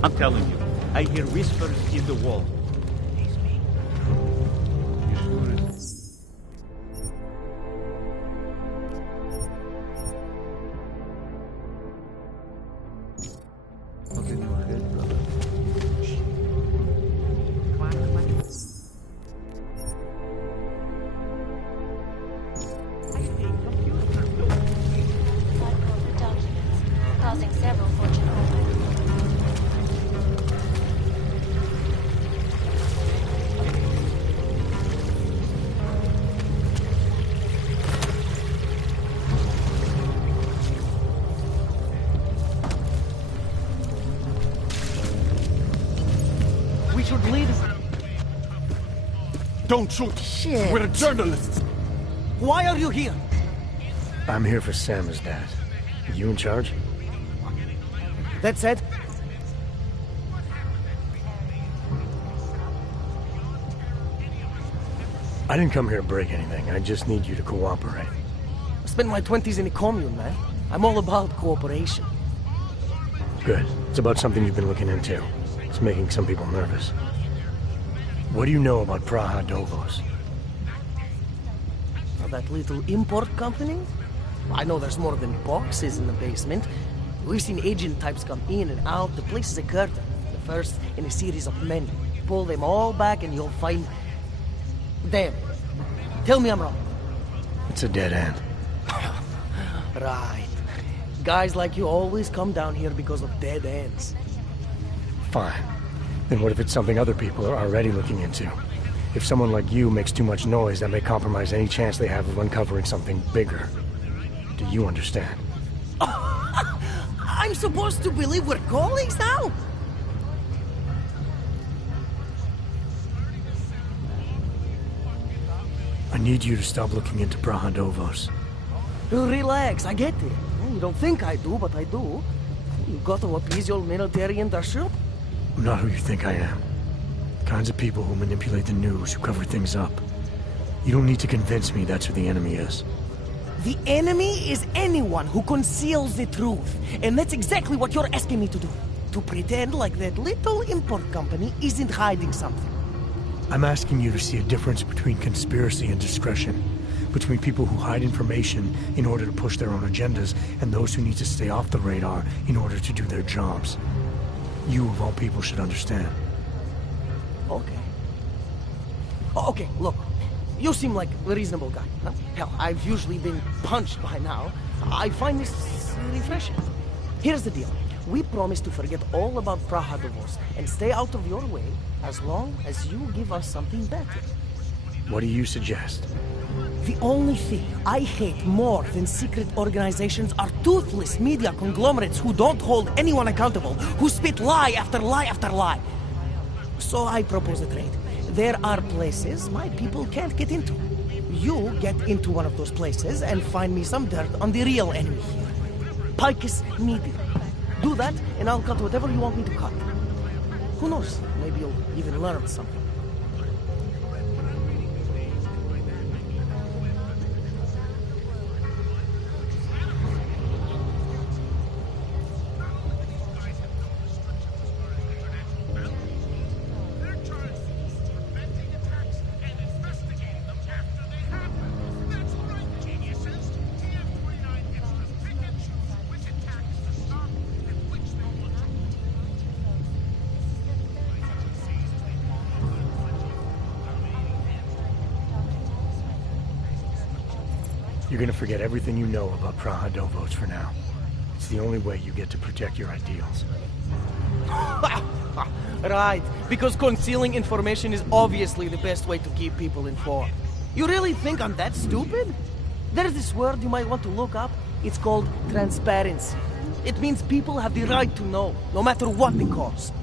I'm telling you, I hear whispers in the wall. It's me. You sure it's... What's in your head, brother? Cybercoded documents, causing several fortune holders. We should lead. Don't shoot! Shit. We're journalists! Why are you here? I'm here for Sam as dad. You in charge? That said, I didn't come here to break anything. I just need you to cooperate. I spent my 20s in a commune, man. I'm all about cooperation. Good. It's about something you've been looking into. It's making some people nervous. What do you know about Praha Dovos? Oh, that little import company? I know there's more than boxes in the basement. We've seen agent types come in and out. The place is a curtain. The first in a series of many. Pull them all back and you'll find... them. Tell me I'm wrong. It's a dead end. Right. Guys like you always come down here because of dead ends. Fine. Then what if it's something other people are already looking into? If someone like you makes too much noise, that may compromise any chance they have of uncovering something bigger. Do you understand? I'm supposed to believe we're colleagues now? I need you to stop looking into Praha Dovos. Relax, I get it. You don't think I do, but I do. You got to appease your military industrial? I'm not who you think I am. The kinds of people who manipulate the news, who cover things up. You don't need to convince me that's who the enemy is. The enemy is anyone who conceals the truth. And that's exactly what you're asking me to do. To pretend like that little import company isn't hiding something. I'm asking you to see a difference between conspiracy and discretion. Between people who hide information in order to push their own agendas and those who need to stay off the radar in order to do their jobs. You, of all people, should understand. Okay. Okay, look. You seem like a reasonable guy. Huh? Hell, I've usually been punched by now. I find this refreshing. Here's the deal. We promise to forget all about Praha Dovos and stay out of your way as long as you give us something better. What do you suggest? The only thing I hate more than secret organizations are toothless media conglomerates who don't hold anyone accountable, who spit lie after lie after lie. So I propose a trade. There are places my people can't get into. You get into one of those places and find me some dirt on the real enemy here. Picus Media. Do that, and I'll cut whatever you want me to cut. Who knows? Maybe you'll even learn something. You're gonna forget everything you know about Praha Dovos for now. It's the only way you get to protect your ideals. Right, because concealing information is obviously the best way to keep people informed. You really think I'm that stupid? There's this word you might want to look up. It's called transparency. It means people have the right to know, no matter what the cost.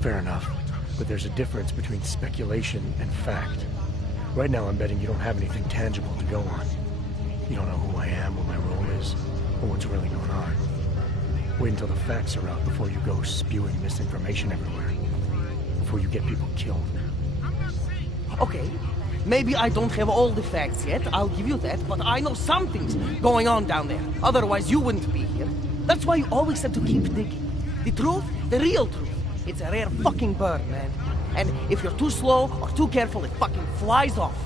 Fair enough, but there's a difference between speculation and fact. Right now I'm betting you don't have anything tangible to go on. You don't know who I am, what my role is, or what's really going on. Wait until the facts are out before you go spewing misinformation everywhere. Before you get people killed. Okay, maybe I don't have all the facts yet, I'll give you that, but I know something's going on down there. Otherwise you wouldn't be here. That's why you always have to keep digging. The truth, the real truth. It's a rare fucking bird, man. And if you're too slow or too careful, it fucking flies off.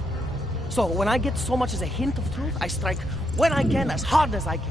So when I get so much as a hint of truth, I strike when I can, as hard as I can.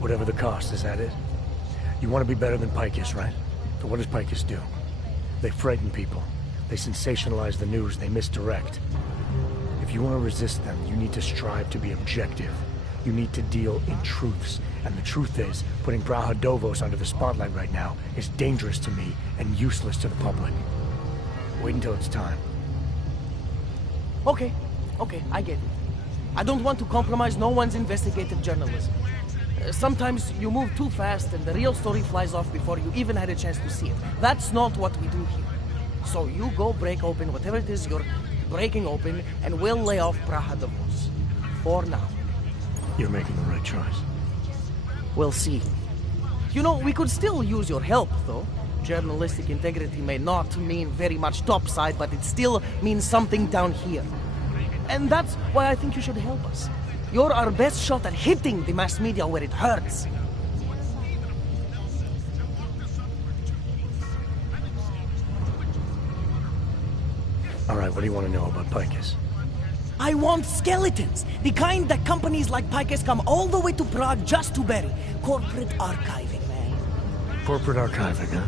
Whatever the cost, is that it? You want to be better than Picus, right? So what does Picus do? They frighten people. They sensationalize the news. They misdirect. If you want to resist them, you need to strive to be objective. You need to deal in truths. And the truth is, putting Praha Dovos under the spotlight right now is dangerous to me and useless to the public. Wait until it's time. Okay, I get it. I don't want to compromise no one's investigative journalism. Sometimes you move too fast and the real story flies off before you even had a chance to see it. That's not what we do here. So you go break open whatever it is you're breaking open, and we'll lay off Praha Dovos. For now. You're making the right choice. We'll see. You know, we could still use your help, though. Journalistic integrity may not mean very much topside, but it still means something down here. And that's why I think you should help us. You're our best shot at hitting the mass media where it hurts. All right, what do you want to know about Picus? I want skeletons. The kind that companies like Picus come all the way to Prague just to bury. Corporate archiving, man. Corporate archiving, huh?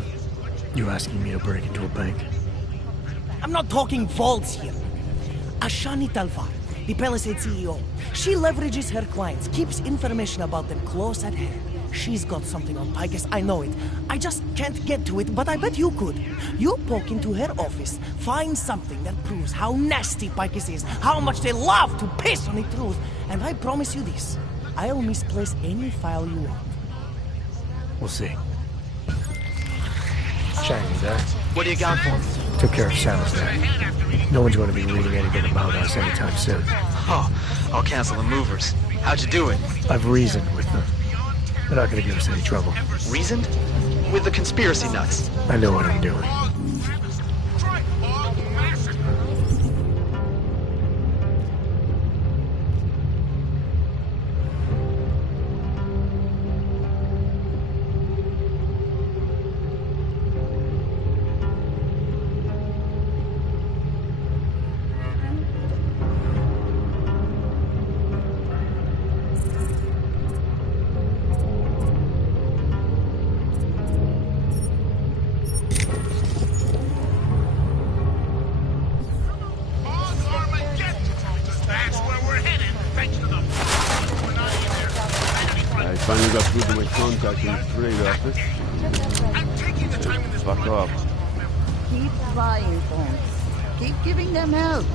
You asking me to break into a bank? I'm not talking vaults here. Ashani Talvar, the Palisade CEO. She leverages her clients, keeps information about them close at hand. She's got something on Picus, I know it. I just can't get to it, but I bet you could. You poke into her office, find something that proves how nasty Picus is, how much they love to piss on the truth, and I promise you this, I'll misplace any file you want. We'll see. Shiny, there. What do you got for me? Took care of Sal's dad. No one's going to be reading anything about us anytime soon. Oh, I'll cancel the movers. How'd you do it? I've reasoned with them. They're not gonna give us any trouble. Reasoned? With the conspiracy nuts. I know what I'm doing. I finally got through to my contact in the trade office. Fuck off. Keep trying, Holmes. Keep giving them help.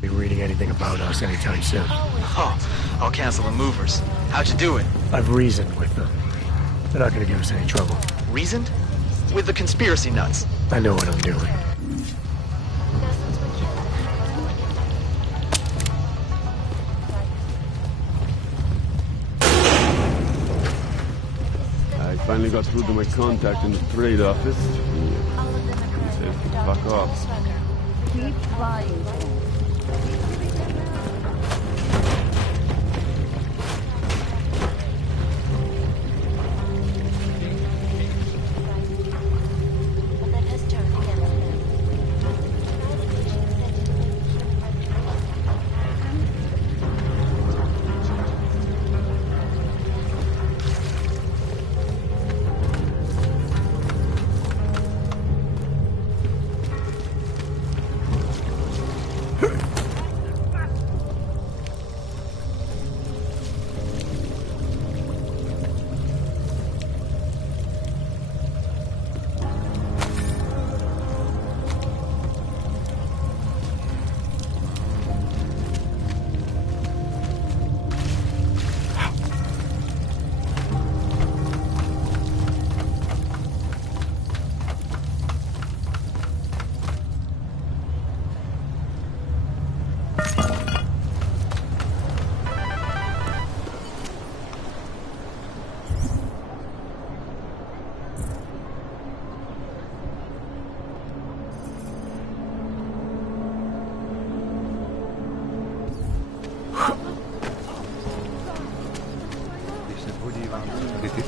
Be reading anything about us anytime soon. Oh, I'll cancel the movers. How'd you do it? I've reasoned with them. They're not gonna give us any trouble. Reasoned? With the conspiracy nuts. I know what I'm doing. I finally got through to my contact in the trade office. He said, fuck off. Keep trying, Holmes.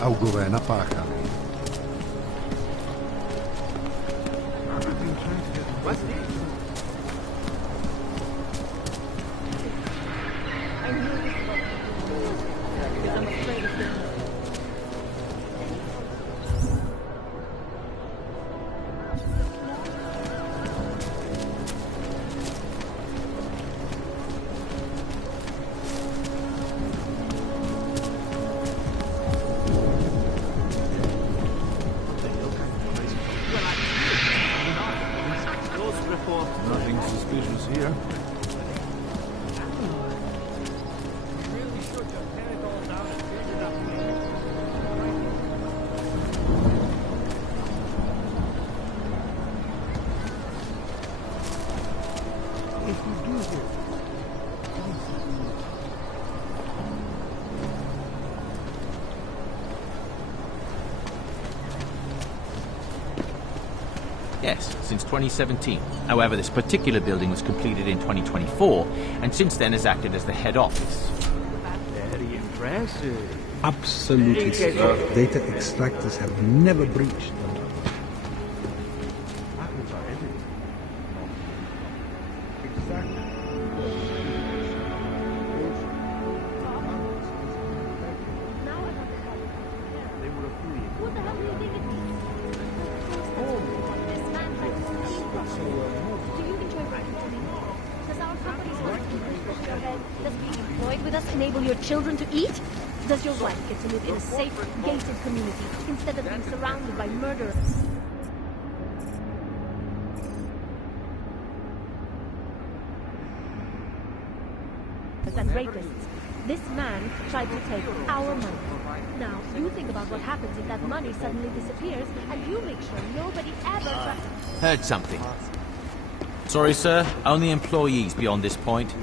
Augové napáchané. Yes, since 2017. However, this particular building was completed in 2024, and since then has acted as the head office. Very impressive. Absolutely, sir. Data extractors have never breached them. Does being employed with us enable your children to eat? Does your wife get to live in a safe, gated community instead of being surrounded by murderers? And rapists. This man tried to take our money. Now, you think about what happens if that money suddenly disappears, and you make sure nobody ever... Heard something. Sorry, sir. Only employees beyond this point.